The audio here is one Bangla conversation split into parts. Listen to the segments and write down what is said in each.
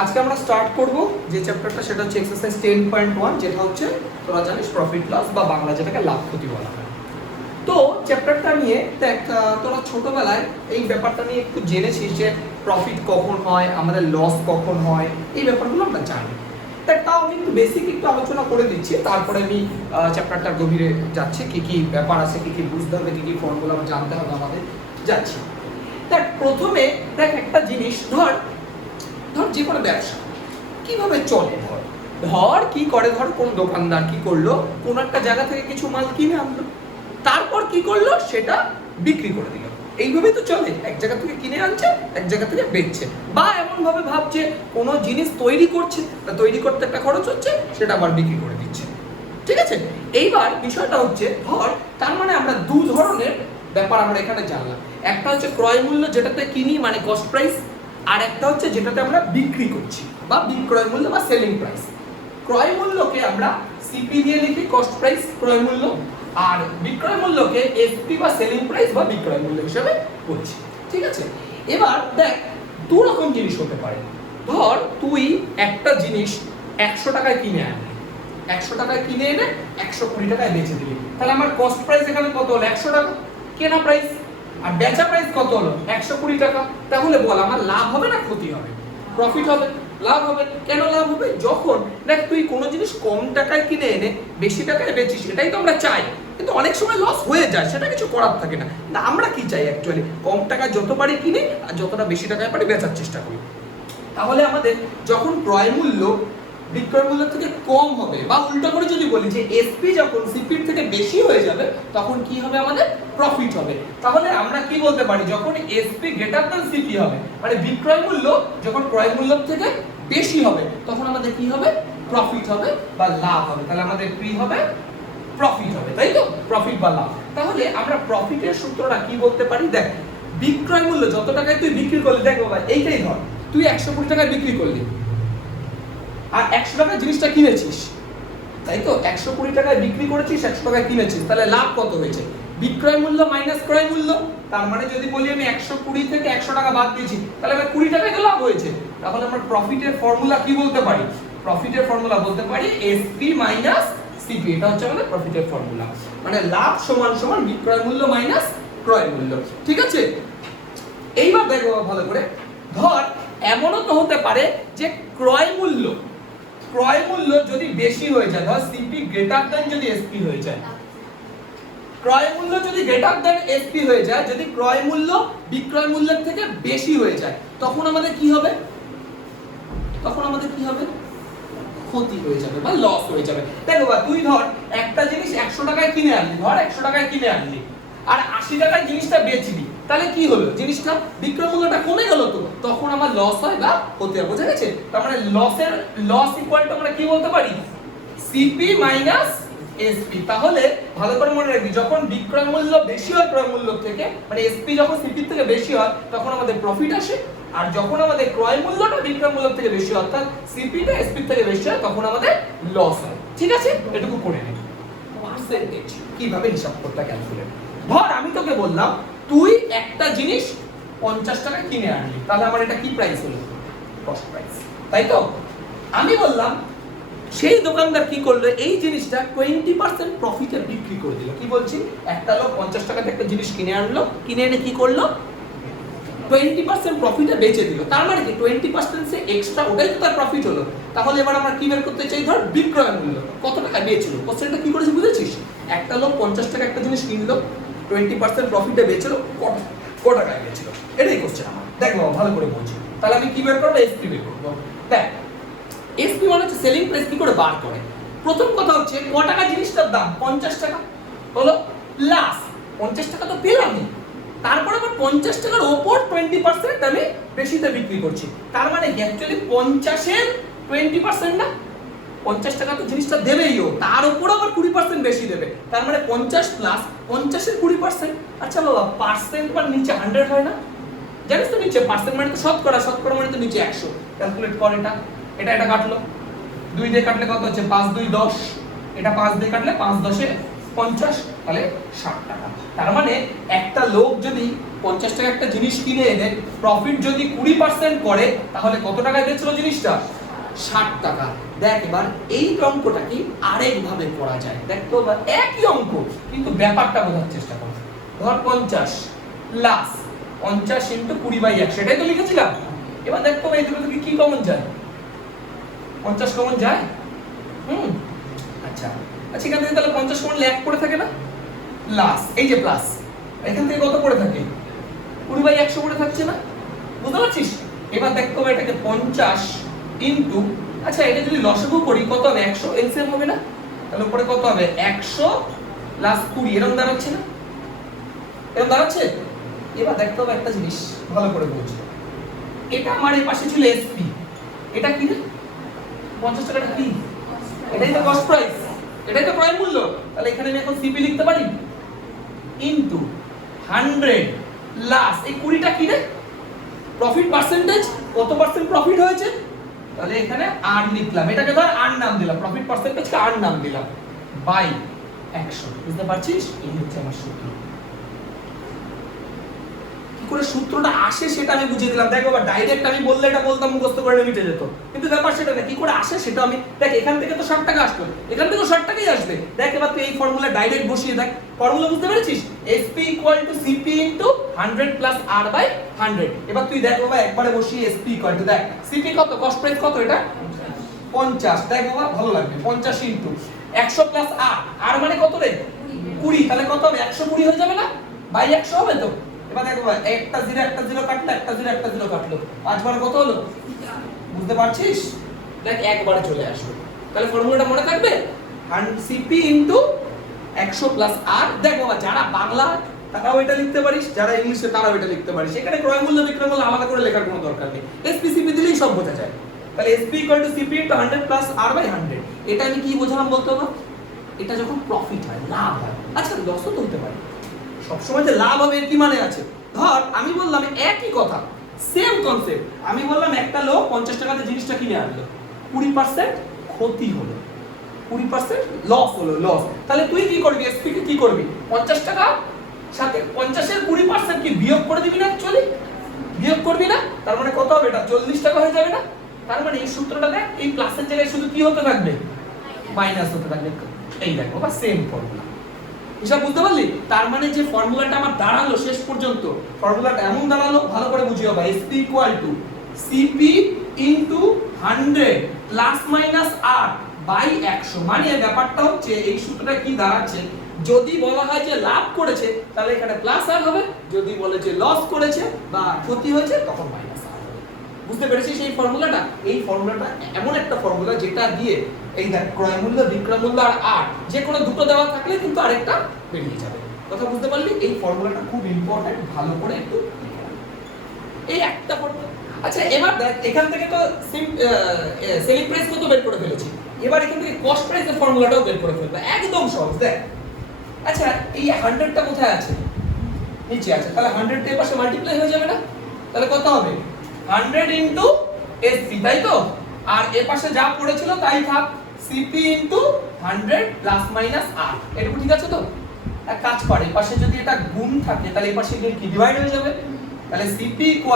আজকে আমরা স্টার্ট করব যে চ্যাপ্টারটা, সেটা হচ্ছে এক্সারসাইজ 10.1, যেটা হচ্ছে তোরা জানিস প্রফিট লস বা বাংলা যেটাকে লাভ ক্ষতি বলা হয়। তো চ্যাপ্টারটা নিয়ে দেখ, তোরা ছোটবেলায় এই ব্যাপারটা নিয়ে একটু জেনেছিস যে প্রফিট কখন হয়, আমাদের লস কখন হয়, এই ব্যাপারগুলো আমরা জানি। দেখ, তাও আমি একটু বেসিক একটু আলোচনা করে দিচ্ছি, তারপরে আমি চ্যাপ্টারটার গভীরে যাচ্ছি, কি কি ব্যাপার আছে, কি কি বুঝতে হবে, কি কি ফর্মুলা জানতে হবে আমাদের, যাচ্ছি। দেখ, প্রথমে দেখ একটা জিনিস, ধর যে কোনো ব্যবসা কিভাবে চলে, ধর কি করে, ধর কোন দোকানদার কি করলো, কোন একটা জায়গা থেকে কিছু মাল কিনে আনলো, তারপর কি করলো সেটা বিক্রি করে দিল। এইভাবেই তো চলে, এক জায়গা থেকে কিনে আনছে, এক জায়গা থেকে বেচছে, বা এমন ভাবে ভাবছে কোনো জিনিস তৈরি করছে, তৈরি করতে একটা খরচ হচ্ছে, সেটা আবার বিক্রি করে দিচ্ছে। ঠিক আছে, এইবার বিষয়টা হচ্ছে, ধর তার মানে আমরা দু ধরনের ব্যাপার আমরা এখানে জানলাম। একটা হচ্ছে ক্রয় মূল্য, যেটাতে কিনি মানে কস্ট প্রাইস, আর একটা হচ্ছে যেটাতে আমরা বিক্রি করছি বা বিক্রয় মূল্য বা সেলিং প্রাইস। ক্রয় মূল্যকে আমরা সিপি দিয়ে লিখি, কস্ট প্রাইস ক্রয় মূল্য, আর বিক্রয় মূল্যকে এসপি বা সেলিং প্রাইস বা বিক্রয় মূল্য হিসেবে বলছি। ঠিক আছে, এবার দেখ দু রকম জিনিস হতে পারে। ধর তুই একটা জিনিস 100 টাকায় কিনে আনলি, 100 টাকায় কিনে এনে 120 টাকায় বেচে দিলি, তাহলে আমার কস্ট প্রাইস এখানে কত হলো? 100 টাকা কেনা প্রাইস, আর বেচা প্রাইস কত হলো? 120 টাকা। তাহলে বল আমার লাভ হবে না ক্ষতি হবে? প্রফিট হবে, লাভ হবে। কেন লাভ হবে? যখন দেখ তুই কোনো জিনিস কম টাকায় কিনে এনে বেশি টাকায় বেচিস, এটাই তো আমরা চাই, কিন্তু অনেক সময় লস হয়ে যায়, সেটা কিছু করার থাকে না। আমরা কি চাই অ্যাকচুয়ালি? কম টাকায় যত পারি কিনে আর যতটা বেশি টাকায় পারি বেচার চেষ্টা করি। তাহলে আমাদের যখন ক্রয় মূল্য বিক্রয় মূল্য থেকে কম হবে, বা উল্টো করে যদি বলি যে এসপি যখন সিপির থেকে বেশি হয়ে যাবে, তখন কি হবে? আমাদের প্রফিট হবে। তাহলে আমরা কি বলতে পারি? যখন এসপি গ্রেটার দ্যান সিপি হবে, মানে বিক্রয় মূল্য যখন ক্রয় মূল্য থেকে বেশি হবে, তখন আমাদের কি হবে? প্রফিট হবে বা লাভ হবে। তাহলে আমাদের কি হবে? প্রফিট হবে, তাই তো? প্রফিট বা লাভ। তাহলে আমরা প্রফিটের সূত্রটা কি বলতে পারি? দেখ, বিক্রয় মূল্য যত টাকায় তুই বিক্রি করলি, দেখ বাবা এইটাই ধর তুই 120 টাকায় বিক্রি করলি আর 100 টাকায় জিনিসটা কিনেছিস, তাই তো? 120 টাকায় বিক্রি করেছিস, 100 টাকায় কিনেছিস, তাহলে লাভ কত হয়েছে? বিক্রয় মূল্য মাইনাস ক্রয় মূল্য। তার মানে যদি বলি আমি 120 থেকে 100 টাকা বাদ দিয়েছি, তাহলে আমার 20 টাকায় তো লাভ হয়েছে। তাহলে আমরা প্রফিটের ফর্মুলা কি বলতে পারি? প্রফিটের ফর্মুলা বলতে পারি এসপি মাইনাস সিপি। এটা হচ্ছে আমাদের প্রফিটের ফর্মুলা, মানে লাভ সমান সমান বিক্রয় মূল্য মাইনাস ক্রয় মূল্য। ঠিক আছে, এইবার দেখো ভালো করে, ধর এমনও তো হতে পারে যে ক্রয় মূল্য যদি বেশি হয়ে যায়, ধর সিপি গ্রেটার দ্যান যদি এসপি হয়ে যায়, ক্রয় মূল্য যদি গ্রেটার দ্যান এসপি হয়ে যায়, যদি ক্রয় মূল্য বিক্রয় মূল্যের থেকে বেশি হয়ে যায়, তখন আমাদের কি হবে? ক্ষতি হয়ে যাবে বা লস হয়ে যাবে। দেখো বা তুই ধর একটা জিনিস 100 টাকায় কিনে আনলি, ধর 100 টাকায় কিনে আনলি আর 80 টাকায় জিনিসটা বেচলি, তাহলে কি হলো? জিনিসটা বিক্রয় মূল্যটা কমে গেল, তো তখন আমার লস হয় বা ক্ষতি হয়। বোঝা গেছে? তার মানে লস ইকুয়াল টু আমরা কি বলতে পারি? CP minus SP. তাহলে ভালো করে মনে রাখবি, যখন বিক্রয় মূল্য বেশি হয় ক্রয় মূল্য থেকে, মানে এসপি যখন সিপি থেকে বেশি হয়, তখন আমাদের প্রফিট আসে, আর যখন আমাদের ক্রয় মূল্যটা বিক্রয় মূল্য থেকে বেশি হয়, অর্থাৎ সিপিটা এসপি থেকে বেশি হয়, তখন আমাদের লস হয়। ঠিক আছে, এটুকু করে নিন। পার্সেন্টেজ কিভাবে হিসাব করতে ক্যালকুলেট। ধর আমি তোকে বললাম তুই একটা জিনিস 50 টাকায় কিনে আনলি, তাহলে আমার এটা কি প্রাইস হলো? কস্ট প্রাইস, তাই তো? আমি বললাম সেই দোকানদার কি করলো? এই জিনিসটা 20% প্রফিটে বিক্রি করে দিল। কি বলছি? একটা লোক 50 টাকাতে একটা জিনিস কিনে আনলো, কিনে এনে কি করলো? 20% প্রফিটে বেচে দিল। তার মানে কি 20% সে এক্সট্রা, ওটাই তো তার প্রফিট হলো। তাহলে এবার আমরা কি বের করতে চাই? ধর বিক্রয় মূল্য কত টাকা বেচলো, কোশ্চেনটা কি করেছি বুঝেছিস? একটা লোক 50 টাকা একটা জিনিস কিনলো, 20% প্রফিটে বেচলো, কত টাকায় বেচলো, এটাই কোশ্চেন আমার। দেখ বাবা ভালো করে বলছি, তাহলে আমি কি বের করবো? এসপি বের করবো। দেখ, এসপি মানে হচ্ছে সেলিং প্রাইস কি করে বার করে। প্রথম কথা হচ্ছে ক টাকা জিনিসটার দাম? 50 টাকা হলো, প্লাস 50 টাকা তো পেলামই, তারপর আবার 50 টাকার উপর 20% আমি বেশিতে বিক্রি করছি। তার মানে অ্যাকচুয়ালি 50 এর 20% না, 50 টাকা তো জিনিসটা দেবেই, ও তার উপর আবার 20% বেশি দেবে। তার মানে 50 প্লাস 50 এর 20%। আচ্ছা বাবা, পার্সেন্ট বা নিচে 100 হয় না? জানিস তো নিচে পার্সেন্ট মানে তো শতকরা, শতকরা মানে তো নিচে 100। ক্যালকুলেট কর, এটা কাটলো, 2 দিয়ে কাটলে কত হচ্ছে? 5 2 10, এটা 5 দিয়ে কাটলে 5 10 50, তাহলে 60 টাকা। তার মানে একটা লোক যদি 50 টাকা একটা জিনিস কিনে এনে প্রফিট যদি 20% করে তাহলে কত টাকায় বেচলো জিনিসটা? 60 টাকা। দেখ এবার এই অঙ্কটা কি আরেক ভাবে করা যায়। দেখ তো একই অঙ্ক কিন্তু ব্যাপারটা বোঝার চেষ্টা কর। ধর 50 প্লাস 50 ইনটু 20/100 সেটাই তো লিখেছিলাম। এবার দেখ তো এই দুটো থেকে কি কমন যায়? 50 কমন যায়। আচ্ছা আচ্ছা, এখান থেকে তাহলে 50 কমন 1 পড়ে থাকে না? প্লাস এই যে প্লাস এখান থেকে কত পড়ে থাকে? 20/100 পড়ে থাকছে না? বুঝতে পারছিস? এবার দেখ তো এটাকে 50 ইনটু, আচ্ছা এটা যদি লসাগু করি কত হবে? 100 এলসিএম হবে না? তাহলে উপরে কত হবে? 100 প্লাস 20 এরকম দাঁড়াচ্ছে না? এরকম দাঁড়াচ্ছে? এবার দেখতে হবে একটা জিনিস ভালো করে বুঝো। এটা আমার এই পাশে ছিল এসপি, এটা কি রে? 50 টাকাটা কি? এটাই তো কস্ট প্রাইস, এটাই তো ক্রয় মূল্য। তাহলে এখানে আমি এখন সিপি লিখতে পারি ইনটু 100 প্লাস এই 20টা কি রে? প্রফিট পার্সেন্টেজ, কত পার্সেন্ট প্রফিট হয়েছে? তাহলে এখানে আর লিখলাম, এটাকে ধর আর নাম দিলাম, প্রফিট পার্সেন্টেজকে আর নাম দিলাম বাই 100। বুঝতে পারছিস? এই হচ্ছে আমার সূত্র। কি করে সূত্রটা আসে সেটা আমি বুঝিয়ে দিলাম। দেখো বা ডাইরেক্ট আমি বললে এটা বলতাম মুখস্থ করে মিটে যেত, কিন্তু ব্যাপার সেটা না। কি করে আসে সেটা আমি দেখ, এখান থেকে তো 60 টাকা আসলো, এখান থেকেও 60 টাকাই আসবে। দেখ এবার তুই এই ফর্মুলা ডাইরেক্ট বসিয়ে দেখ, ফর্মুলা বুঝতে পেরেছিস? SP = CP * 100 + R / 100। এবার তুই দেখ বাবা একবারে বসিয়ে SP = দেখ CP কত, কস্ট প্রাইস কত? এটা 50। দেখ বাবা ভালো লাগবে, 50 * 100 + R, R মানে কত রে? 20। তাহলে কত হবে? 120 হয়ে যাবে না? বাই 100 হবে তো। এবার দেখো একটা 0 একটা 0 কাটলো, একটা 0 একটা 0 কাটলো, 5 বার কত হলো? বুঝতে পারছিস? দেখ একবারে চলে আসবে। তাহলে ফর্মুলাটা মনে থাকবে, CP * 100 + R। দেখ বাবা যারা বাংলা তারাও এটা লিখতে পারিস, যারা ইংলিশে তারাও এটা লিখতে পারিস। এখানে ক্রয় মূল্য বিক্রয় মূল্য আলাদা করে লেখার কোনো দরকার নেই, SPCP দিলেই সব বোঝা যায়। তাহলে SP = CP * 100 + R / 100। এটা আমি কি বোঝালাম বলতে হবে? এটা যখন প্রফিট হয়, লাভ হয়। আচ্ছা লসও তো হতে পারে, সবসময় যে লাভ হবে কি মানে আছে? ধর আমি বললাম একই কথা, সেম কনসেপ্ট। আমি বললাম একটা লোক 50 টাকাতে জিনিসটা কিনে আনলো, 20% ক্ষতি হলো, 20% লস হলো, লস। তাহলে তুই কি করবি? এসপি কে কি করবি? 50 টাকা সাথে 50 এর 20% কি বিয়োগ করে দিবি না? অ্যাকচুয়ালি বিয়োগ করবি না? তার মানে কত হবে? এটা 40 টাকা হয়ে যাবে না? তার মানে এই সূত্রটা দেখ, এই প্লাসের জায়গায় শুধু কি হতে থাকবে? মাইনাস হতে থাকবে। এই দেখো বা সেম ফর্মুলা, হিসাব বুঝতে পারলি? তার মানে যে ফর্মুলাটা আমার দাঁড়ালো শেষ পর্যন্ত, ফর্মুলাটা এমন দাঁড়ালো, ভালো করে বুঝিও ভাই। SP = CP * 100 ± R / 100। মানে ব্যাপারটা হচ্ছে এই সূত্রটা কি দাঁড়াচ্ছে, যদি বলা হয় যে লাভ করেছে তাহলে এখানে প্লাস আর হবে, যদি বলে যে লস করেছে বা ক্ষতি হয়েছে তখন মাইনাস আর হবে। বুঝতে পেরেছিস এই ফর্মুলাটা? এই ফর্মুলাটা এমন একটা ফর্মুলা যেটা দিয়ে এই দেখ ক্রয় মূল্য বিক্রয় মূল্য আর যে কোনো দুটো দেওয়া থাকলে কিন্তু আরেকটা বেরিয়ে যাবে। কথা বুঝতে পারলি? এই ফর্মুলাটা খুব ইম্পর্টেন্ট, ভালো করে একটু এই একটা ফর্মুলা। আচ্ছা এবার দেখ এখান থেকে তো সেলিং প্রাইস কত বের করে ফেলেছি, এবার এখান থেকে কস্ট প্রাইসের ফর্মুলাটাও বের করে ফেলবো, একদম সহজ। দেখ আচ্ছা এই 100টা কোথায় আছে? নিচে আছে। তাহলে 100 এর পাশে মাল্টিপ্লাই হয়ে যাবে না? তাহলে কত হবে? 100 * SP, তাই তো? আর এর পাশে যা পড়েছিল তাই থাক, CP * 100 ± R। এটুকু ঠিক আছে তো? এক কাজ করে, এই পাশে যদি এটা গুণ থাকে তাহলে এই পাশে কি ডিভাইড হয়ে যাবে? তাহলে CP =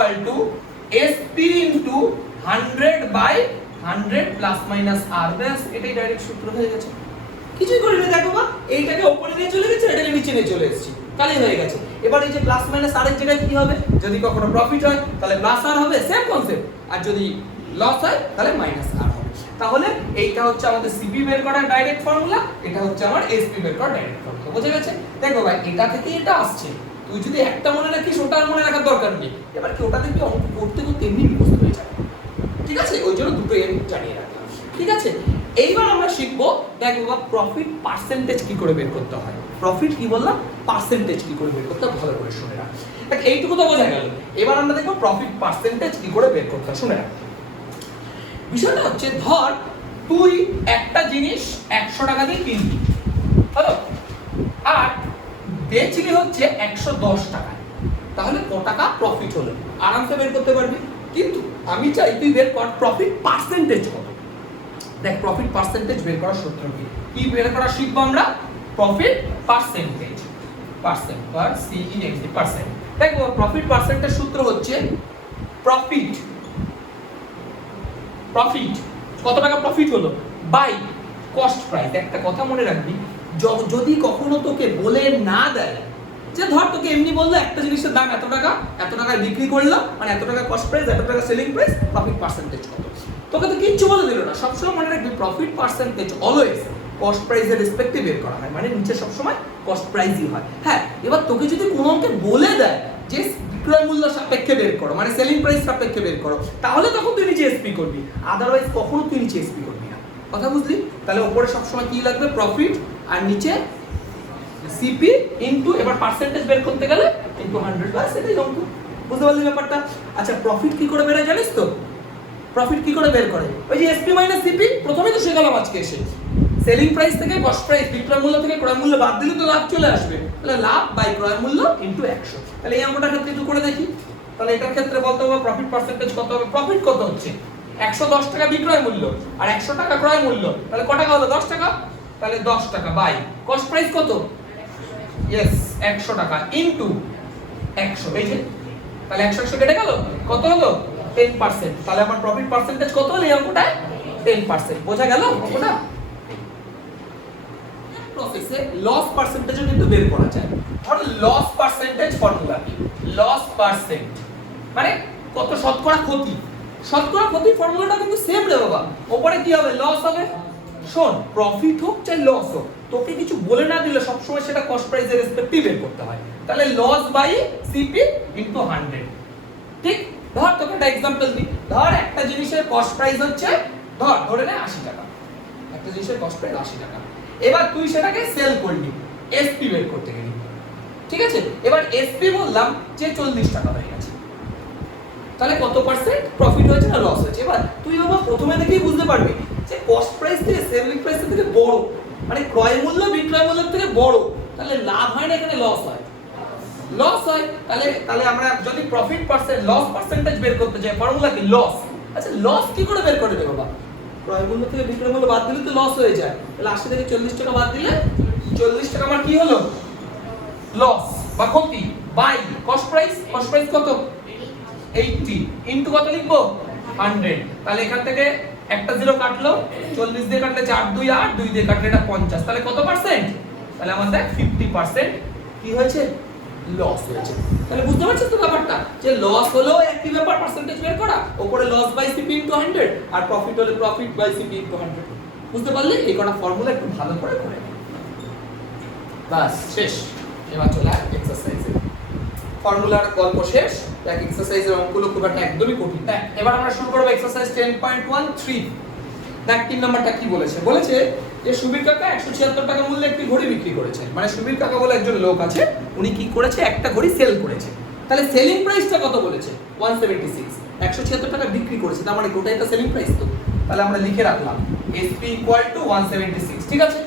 SP * 100/100 ± R। ব্যাস এটাই ডাইরেক্ট সূত্র হয়ে গেছে। কিছুই করি না, দেখো বা এইটাকে উপরে নিয়ে চলে গেছে, এটাকে নিচে নিয়ে চলে এসেছি, তাহলেই হয়ে গেছে। এবার এই যে প্লাস মাইনাস আর এর জায়গায় কি হবে? যদি কখনো প্রফিট হয় তাহলে প্লাস আর হবে, সেম কনসেপ্ট। আর যদি লস হয় তাহলে মাইনাস আর হবে। তাহলে এইটা হচ্ছে আমাদের সিপি বের করার ডাইরেক্ট ফর্মুলা, এটা হচ্ছে আমার এসপি বের করার ডাইরেক্ট ফর্মুলা। বুঝে গেছে? দেখো ভাই এটা থেকে এটা আসছে, তুই যদি একটা মনে রাখিস ওটা আর মনে রাখার দরকার নেই। এবার কি ওটা দেখবি অঙ্ক করতে করতে এমনি মুখস্থ হয়ে যাবে, ঠিক আছে? ওই জন্য দুটো এম জানিয়ে রাখলাম, ঠিক আছে? এইবার আমরা শিখবো, দেখো বাবা প্রফিট পার্সেন্টেজ কি করে বের করতে হয়। প্রফিট কি বললাম, পার্সেন্টেজ কি করে বের করতে হয়, ভালো করে শুনে রাখ। দেখ এইটুকু তো বোঝা গেল। এবার আমরা দেখবো প্রফিট পার্সেন্টেজ কি করে বের করতে হয়, শুনে রাখ। বিষয়টা হচ্ছে ধর তুই একটা জিনিস 100 টাকা দিয়ে কিনবি, হলো, আর বেচলি হচ্ছে 110 টাকায়, তাহলে কত টাকা প্রফিট হলো আরামসে বের করতে পারবি। কিন্তু আমি চাই তুই বের কর প্রফিট পার্সেন্টেজ কত। দেখ প্রফিট পার্সেন্টেজ বের করার সূত্র কি বের করা শিখবো আমরা। প্রফিট পার্সেন্টেজ, পার্সেন্ট বা সিইএক্সডি পার্সেন্ট। দেখো প্রফিট পার্সেন্টের সূত্র হচ্ছে প্রফিট, প্রফিট কত টাকা প্রফিট হলো বাই কস্ট প্রাইস। একটা কথা মনে রাখবি, যদি কখনো তোকে বলে না দেয়, যে ধর তোকে এমনি বললো একটা জিনিসের দাম এত টাকা, এত টাকায় বিক্রি করলো, মানে এত টাকা কস্ট প্রাইস, এত টাকা সেলিং প্রাইস, প্রফিট পার্সেন্টেজ কত, তোকে তো কিচ্ছু বলে দিল না। সবসময় মনে রাখবি প্রফিট পার্সেন্টেজ অলওয়েজ কস্ট প্রাইসের রেসপেক্টে বের করা হয়, মানে নিচে সবসময় কস্ট প্রাইসই হয়। হ্যাঁ, এবার তোকে যদি কোনো অঙ্কে বলে দেয় যে বিক্রয় মূল্য সাপেক্ষে বের করো, মানে সেলিং প্রাইস সাপেক্ষে বের করো, তাহলে তখন তুই নিচে এসপি করবি, আদারওয়াইজ কখনো তুই নিচে এসপি করবি না। কথা বুঝলি? তাহলে উপরে সবসময় কি লাগবে প্রফিট, আর নিচে সিপি ইনটু, এবার পার্সেন্টেজ বের করতে গেলে ইনটু 100, বাস এটাই অঙ্ক। বুঝতে পারলি ব্যাপারটা? আচ্ছা প্রফিট কি করে বের হয় জানিস তো? প্রফিট কি করে বের করে? ওই যে এসপি মাইনাস সিপি, প্রথমেই তো শেখালাম আজকে এসে। সেলিং প্রাইস থেকে কস্ট প্রাইস, বিক্রয় মূল্য থেকে ক্রয় মূল্য বাদ দিলে তো লাভ চলে আসবে, তাহলে লাভ বাই ক্রয় মূল্য ইনটু 100। তাহলে এই অঙ্কটার ক্ষেত্রে একটু করে দেখি। তাহলে এটার ক্ষেত্রে বলতে হবে প্রফিট পার্সেন্টেজ কত হবে। প্রফিট কত হচ্ছে 110 টাকা বিক্রয় মূল্য আর 100 টাকা ক্রয় মূল্য, তাহলে কত টাকা হলো 10 টাকা, তাহলে 10 টাকা বাই কস্ট প্রাইস কত, ইয়েস 100 টাকা ইনটু 100, এই যে তাহলে 100 কেটে গেল, কত হলো 10%। তাহলে আমার প্রফিট পার্সেন্টেজ কত হলো এই অঙ্কটায় 10%। বোঝা গেল অঙ্কটা? প্রসেসে লস পার্সেন্টেজও কিন্তু বের করা যায়। ধরো লস পার্সেন্টেজ ফর্মুলা কি, লস পার্সেন্ট মানে কত শতকরা ক্ষতি, শতকরা ক্ষতি ফর্মুলাটা কিন্তু সেম রে বাবা। উপরে কি হবে লস হবে। শোন, প্রফিট হোক চাই লস হোক, তোকে কিছু বলে না দিলে সবসময় সেটা কস্ট প্রাইসের রেসপেক্টে বের করতে হয়। তাহলে লস বাই সিপি ইনটু 100। ঠিক, ধর তোকে একটা एग्जांपल দিই। ধর একটা জিনিসের কস্ট প্রাইস হচ্ছে ধরে নে 80 টাকা, একটা জিনিসের কস্ট প্রাইস 80 টাকা। এবার তুই সেটাকে সেল করবি, এসপি বের করতে গেলি, ঠিক আছে? এবার এসপি বললাম যে 40 টাকা হয়ে গেছে, তাহলে কত পার্সেন্ট প্রফিট হয়েছে না লস হয়েছে? এবার তুই বাবা প্রথমে দেখেই বুঝতে পারবি যে কস্ট প্রাইস থেকে সেলিং প্রাইস থেকে বড়, মানে ক্রয় মূল্য বিক্রয় মূল্যের থেকে বড়, তাহলে লাভ হয় না, এখানে লস হয়, লস হয়। তাহলে আমরা যদি প্রফিট পার্সেন্ট লস পার্সেন্টেজ বের করতে চাই, ফর্মুলা কি লস। আচ্ছা লস কি করে বের করে দেব বাবা? ক্রয় মূল্য থেকে বিক্রয় মূল্য বাদ দিলে তো লস হয়ে যায়, তাহলে 80 থেকে 40 টাকা বাদ দিলে 40 টাকা আমার কি হলো লস বা ক্ষতি by cost price. Cost price কত 80 ইনটু কত লিখবো 100। তাহলে এখান থেকে একটা জিরো কাটলো, 40 দিয়ে কাটলে 4 2 8, 2 দিয়ে কাটলে এটা 50, তাহলে কত পার্সেন্ট? তাহলে আমাদের 50% কি হয়েছে লস হয়েছে। তাহলে বুঝতে পারছিস তো ব্যাপারটা, যে লস হলো একই ব্যাপার পার্সেন্টেজ বের করা, উপরে লস বাই সিপি ইনটু 100 আর প্রফিট হলো প্রফিট বাই সিপি ইনটু 100। বুঝতে পারলি? এই কটা ফর্মুলা একটু ভালো করে করে বাস শেষ। এবার চলে আয় এক্সারসাইজে, ফর্মুলার গল্প শেষ। এক এক্সারসাইজের অঙ্কগুলো খুব একটা একদমই কঠিন। এবার আমরা শুরু করব এক্সারসাইজ 10.13। দেখ 3 নাম্বারটা কি বলেছে। বলেছে যে সুবীর কাকা 176 টাকা মূল্যে একটি ঘড়ি বিক্রি করেছেন। মানে সুবীর কাকা বলে একজন লোক আছে, উনি কি করেছে একটা ঘড়ি সেল করেছে। তাহলে সেলিং প্রাইসটা কত বলেছে 176, 176 টাকা বিক্রি করেছে, তার মানে গোটাই এটা সেলিং প্রাইস তো। তাহলে আমরা লিখে রাখলাম SP = 176, ঠিক আছে?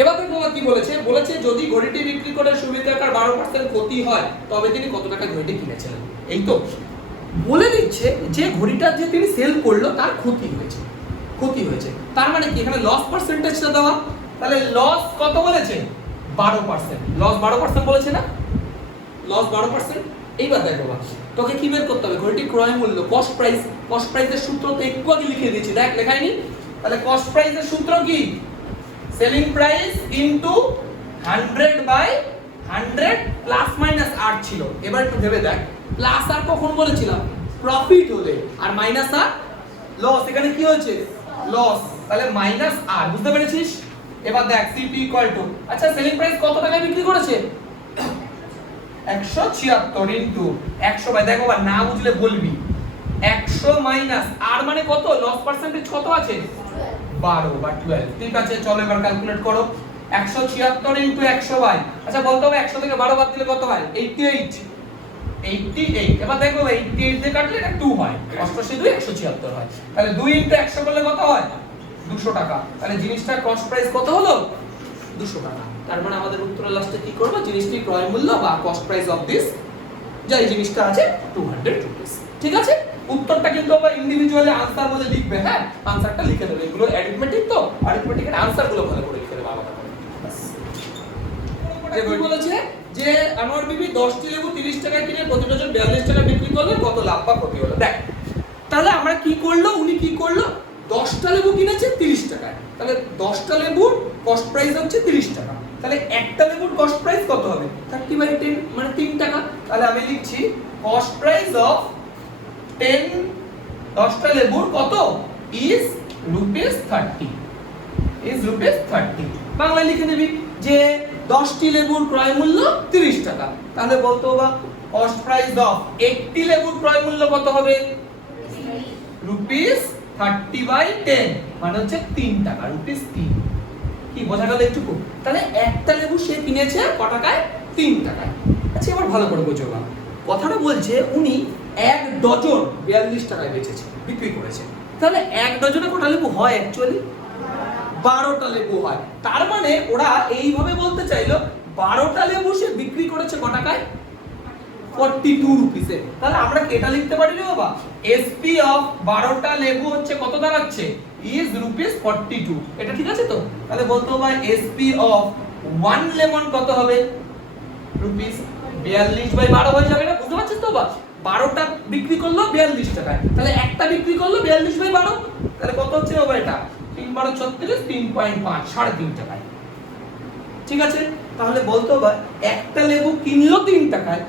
এবার দেখো কি বলেছে। বলেছে যদি ঘড়িটি বিক্রি করে সুবীর কাকার 12% ক্ষতি হয় তবে তিনি কত টাকা ঘড়িটি কিনেছিলেন। এই তো বলে দিচ্ছে যে ঘড়িটা যে তিনি সেল করলো তার ক্ষতি হয়েছে, ক্ষতি হয়েছে, তার মানে কি এখানে লস পার্সেন্টেজটা দেওয়া। তাহলে লস কত বলেছে 12%, লস 12% বলেছে না, লস 12%। এইবার দেখো তোকে কি বের করতে হবে, ঘড়িটি ক্রয় মূল্য কস্ট প্রাইস, কস্ট প্রাইসের সূত্র তো একটু আগে লিখে দিয়েছি, দেখ লেখাইনি? তাহলে কস্ট প্রাইসের সূত্র কি selling price into 100 by 100 plus minus আর ছিল। এবার একটু ভেবে দেখ, প্লাস আর কখন বলেছিলাম প্রফিট হলে, আর মাইনাস আর লস, এখানে কি হয়েছে লস, তাহলে মাইনাস আর। বুঝতে পেরেছিস? এবার দেখ সিপি ইকুয়াল টু, আচ্ছা সেলিং প্রাইস কত টাকায় বিক্রি করেছে 176 ইনটু 100 বাই, দেখো বা না বুঝলে বলবি 100 মাইনাস আর মানে কত, লস পার্সেন্টেজ কত আছে 12 বা 12। ঠিক আছে, চলো এবার ক্যালকুলেট করো 176 ইনটু 100 বাই, আচ্ছা বলতে হবে 100 থেকে 12 বাদ দিলে কত হয় 88, 88। এবার দেখো 88 দিয়ে কাটলে এটা 2 হয়, 88 2 176 হয়, তাহলে 2 ইনটু 100 করলে কত হয় 200 টাকা। তাহলে জিনিসটার কস্ট প্রাইস কত হলো 200 টাকা। তার মানে আমাদের উত্তরের লাস্টে কি করব, জিনিসটি ক্রয় মূল্য বা কস্ট প্রাইস অফ দিস যাই জিনিসটা আছে 200 রুপিস। ঠিক আছে, উত্তরটা কিন্তু আবার ইন্ডিভিজুয়ালি আনসার বলে লিখবে। হ্যাঁ, আনসারটা লিখে দেবে, এগুলো অ্যারিথমেটিক তো, অ্যারিথমেটিকের আনসারগুলো ভালো করে লিখে দেবে আলাদা করে। কি বলেছে যে আনোয়ার বিবি 10টি লেবু 30 টাকায় কিনে প্রতি ডজন 42 টাকা বিক্রি করলে কত লাভ বা ক্ষতি হলো। দেখ তাহলে আমরা কি করলো, উনি কি করলো, 10টা লেবু কিনেছে 30 টাকায়, তাহলে 10টা লেবুর কস্ট প্রাইস হচ্ছে 30 টাকা, তাহলে একটা লেবুর কস্ট প্রাইস কত হবে 30/10 মানে 3 টাকা। তাহলে আমি লিখছি কস্ট প্রাইস অফ 10 10টা লেবুর কত ইজ ₹30 ইজ ₹30। বাংলা লিখে দিবি যে 10টি লেবুর ক্রয় মূল্য 30 টাকা, তাহলে বলতো বা কস্ট প্রাইস অফ 80 লেবুর ক্রয় মূল্য কত হবে ₹30/10 মানে হচ্ছে 3 টাকা, ₹3। কি বোঝা গেল একটুকু? তাহলে একটা লেবু সে কিনেছে কত টাকায় 3 টাকায়। আচ্ছা এবার ভালো করে বোঝো, কথাটা বলছে উনি 1 ডজন 42 টাকায় বেচেছে, বিক্রি করেছে, তাহলে 1 ডজনে কটা লেবু হয় অ্যাকচুয়ালি 12টা লেবু হয়। তার মানে ওরা এইভাবে বলতে চাইলো 12টা লেবু সে বিক্রি করেছে কত টাকায় 42 রুপিসে। তাহলে আমরা এটা লিখতে পারি না বাবা, এসপি অফ 12টা লেবু হচ্ছে কত দাঁড়াচ্ছে ইজ ₹42। এটা ঠিক আছে তো? তাহলে বলতে হবে এসপি অফ 1 লেমন কত হবে ₹42/12 হয়ে যাবে না? বুঝতে পারছিস তো বাবা? 12টা বিক্রি করলো 42 টাকায়, তাহলে একটা বিক্রি করলো 42/12, তাহলে কত হচ্ছে বাবা এটা 3/12 36, 3.5 3.5 টাকায়। ঠিক আছে, তাহলে বলতে হবে একটা লেবু কিনলো 3 টাকায়,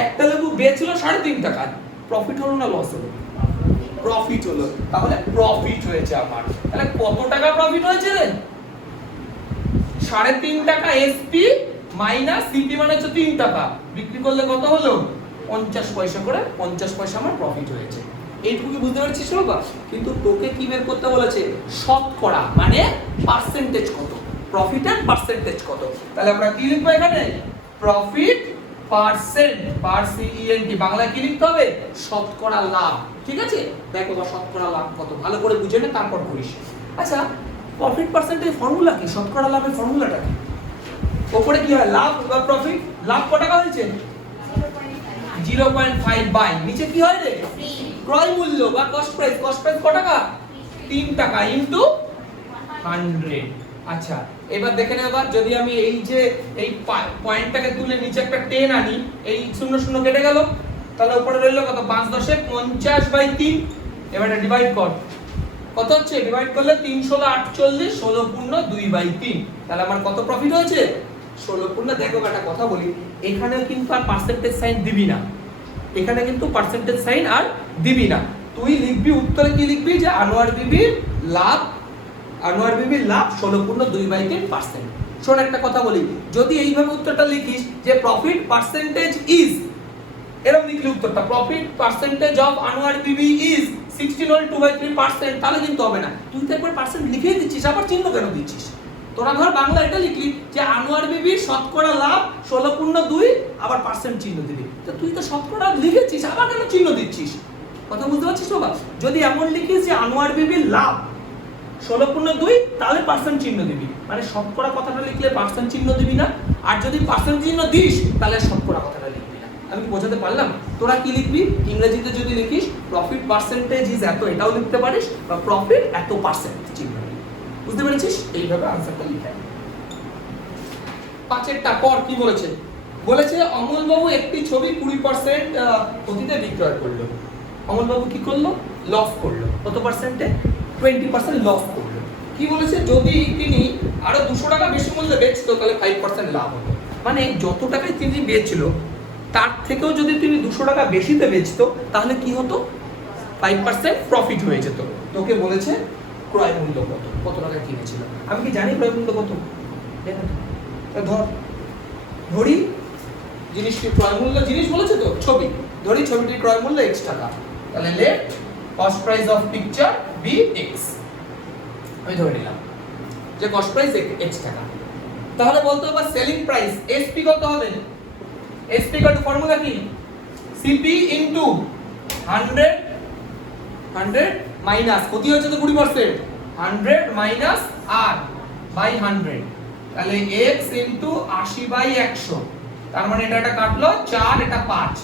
একটা লেবু বেচলো 3.5 টাকায়, প্রফিট হলো না লস হলো? প্রফিট হলো। তাহলে প্রফিট হয়েছে আমার। তাহলে কত টাকা প্রফিট হয়েছে রে 3.5 টাকা এসপি মাইনাস সিপি মানে হচ্ছে 3 টাকা, বিক্রি করলে কত হলো 50 পয়সা করে, 50 পয়সা আমার প্রফিট হয়েছে। এইটুকু কি বুঝতে পারছিস বাবা? কিন্তু তোকে কি বের করতে বলেছে শতকরা মানে পার্সেন্টেজ কত, প্রফিট এন্ড পার্সেন্টেজ কত। তাহলে আমরা কি লিখবো এখানে প্রফিট পার্সেন্ট পার্সিএনটি, বাংলায় কি লিখতে হবে শতকরা লাভ। ঠিক আছে, দেখো বা শতকরা লাভ কত ভালো করে বুঝে নে তারপর করিস। আচ্ছা প্রফিট পার্সেন্টেজ ফর্মুলা কি, শতকরা লাভের ফর্মুলাটা কি? উপরে কি হয় লাভ বা প্রফিট, লাভ কত টাকা হয়েছে 0.5 বাই নিচে কি হয় রে ক্রয় মূল্য বা কস্ট প্রাইস, কস্ট প্রাইস কত টাকা 3 টাকা ইনটু 100। আচ্ছা এবার দেখে নাও, এবার যদি আমি এই যে এই পয়েন্টটাকে তুলে নিচে একটা 10 আনি, এই 0 0 কেটে গেল, তাহলে উপরে রইল কত 5 10 50/3। এবার এটা ডিভাইড কর, কত হচ্ছে ডিভাইড করলে 3 16 48, 16 পূর্ণ 2/3, তাহলে আমার কত প্রফিট হয়েছে 16 পূর্ণ। দেখো একটা কথা বলি, এখানে কিন্তু আর পার্সেন্টেজ সাইন দিবি না, এখানে কিন্তু পার্সেন্টেজ সাইন আর দিবি না, তুই লিখবি উত্তরে কি লিখবি যে আনোয়ার বিবির লাভ 16 পূর্ণ 2/3%। শোন একটা কথা বলি, যদি এইভাবে উত্তরটা লিখিস যে প্রফিট পার্সেন্টেজ ইজ, এরকম লিখলি উত্তরটা profit percentage of Anwar Bibi is 16.2/3%, তাহলে কিন্তু হবে না। তুই তো একবার পার্সেন্ট লিখেই দিচ্ছিস, আবার চিহ্ন কেন দিচ্ছিস? তোরা ধর বাংলা এটা লিখলি যে আনোয়ার বিবির শতকরা লাভ 16 পূর্ণ 2, আবার পার্সেন্ট চিহ্ন দিবি, তো তুই তো শতকরা লিখেছিস, আবার কেন চিহ্ন দিচ্ছিস? কথা বুঝতে পারছিস বাবা? যদি এমন লিখিস যে আনোয়ার বিবির লাভ 16 পূর্ণ 2, তাহলে পার্সেন্ট চিহ্ন দিবি, মানে শতকরা কথাটা লিখলে পার্সেন্ট চিহ্ন দিবি না, আর যদি পার্সেন্ট চিহ্ন দিস তাহলে শতকরা কথাটা লিখবি না। আমি কি বোঝাতে পারলাম? তোরা কি লিখবি ইংরেজিতে যদি লিখিস প্রফিট পার্সেন্টেজ ইজ এত, এটাও লিখতে পারিস, বা প্রফিট এত পার্সেন্ট চিহ্ন, বুঝতে পেরেছিস? এইভাবে আনসারটা লিখে। 5এরটা পর কি বলেছে, বলেছে অমল বাবু একটি ছবি 20% ক্ষতিতে বিক্রয় করলো। অমল বাবু কি করলো লস করলো, কত পার্সেন্টে 20% লস করলো। কি বলেছে যদি তিনি আরো 200 টাকা বেশি মূল্যে বেচতো তাহলে 5% লাভ হতো, মানে যত টাকায় তিনি বেচলো তার থেকেও যদি তিনি 200 টাকা বেশিতে বেচতো তাহলে কি হতো 5% প্রফিট হয়ে যেত। তোকে বলেছে ক্রয় মূল্য কত, কত টাকা কিনেছিল। আমি কি জানি ক্রয় মূল্য কত? ধরি জিনিসটির ক্রয় মূল্য, জিনিস বলেছে তো ছবি, ধরি ছবিটির ক্রয় মূল্য x টাকা, তাহলে let cost price of picture be x, আমি ধরে নিলাম যে কস্ট প্রাইস x টাকা। তাহলে বলতে হবে সেলিং প্রাইস SP কত হবে? SP কত ফর্মুলা কি CP ইনটু 100 মাইনাস ক্ষতি হচ্ছে তো 20%, 100 মাইনাস R বাই 100, তাহলে x ইনটু 80/100, তার মানে এটা কাটলো 4, এটা 5,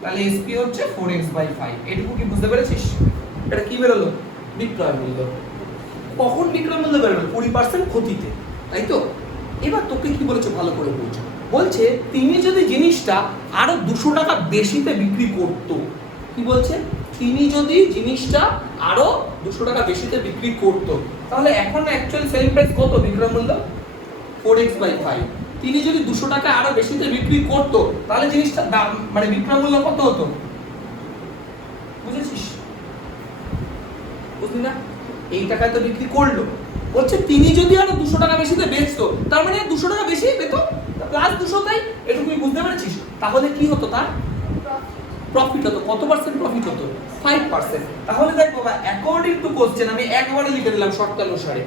তাহলে SP হচ্ছে 4x/5। এটুকু কি বুঝতে পেরেছিস? এটা কি বেরোলো বিক্রয় মূল্য। কখন বিক্রয় মূল্য বেরোলো 20% ক্ষতিতে, তাই তো? এবার তোকে কি বলেছে ভালো করে বুঝ, বলছে তিনি যদি জিনিসটা আরো 200 টাকা বেশিতে বিক্রি করতো, কি বলছে, তিনি যদি জিনিসটা আরো 200 টাকা বেশিতে বিক্রি করতো, তাহলে এখন অ্যাকচুয়াল সেলিং প্রাইস কত, বিক্রয় মূল্য 4x/5। তিনি যদি 200 টাকা আরো বেশিতে বিক্রি করতো, তাহলে জিনিসটার দাম মানে বিক্রয় মূল্য কত হতো, বুঝেছিস? বুঝলি না? এই টাকায় তো বিক্রি করলো। বলছে তিনি যদি আরো 200 টাকা বেশিতে বেচতো, তার মানে 200 টাকা বেশি পেত প্লাস 200, তাই এটুকুই বুঝতে পেরেছিস? তাহলে কি হতো, তার প্রফিট হতো। কত পার্সেন্ট প্রফিট হতো? 5%। তাহলে দেখ বাবা, অ্যাকর্ডিং টু কোশ্চেন আমি একবারে লিখে দিলাম শর্ত অনুসারে,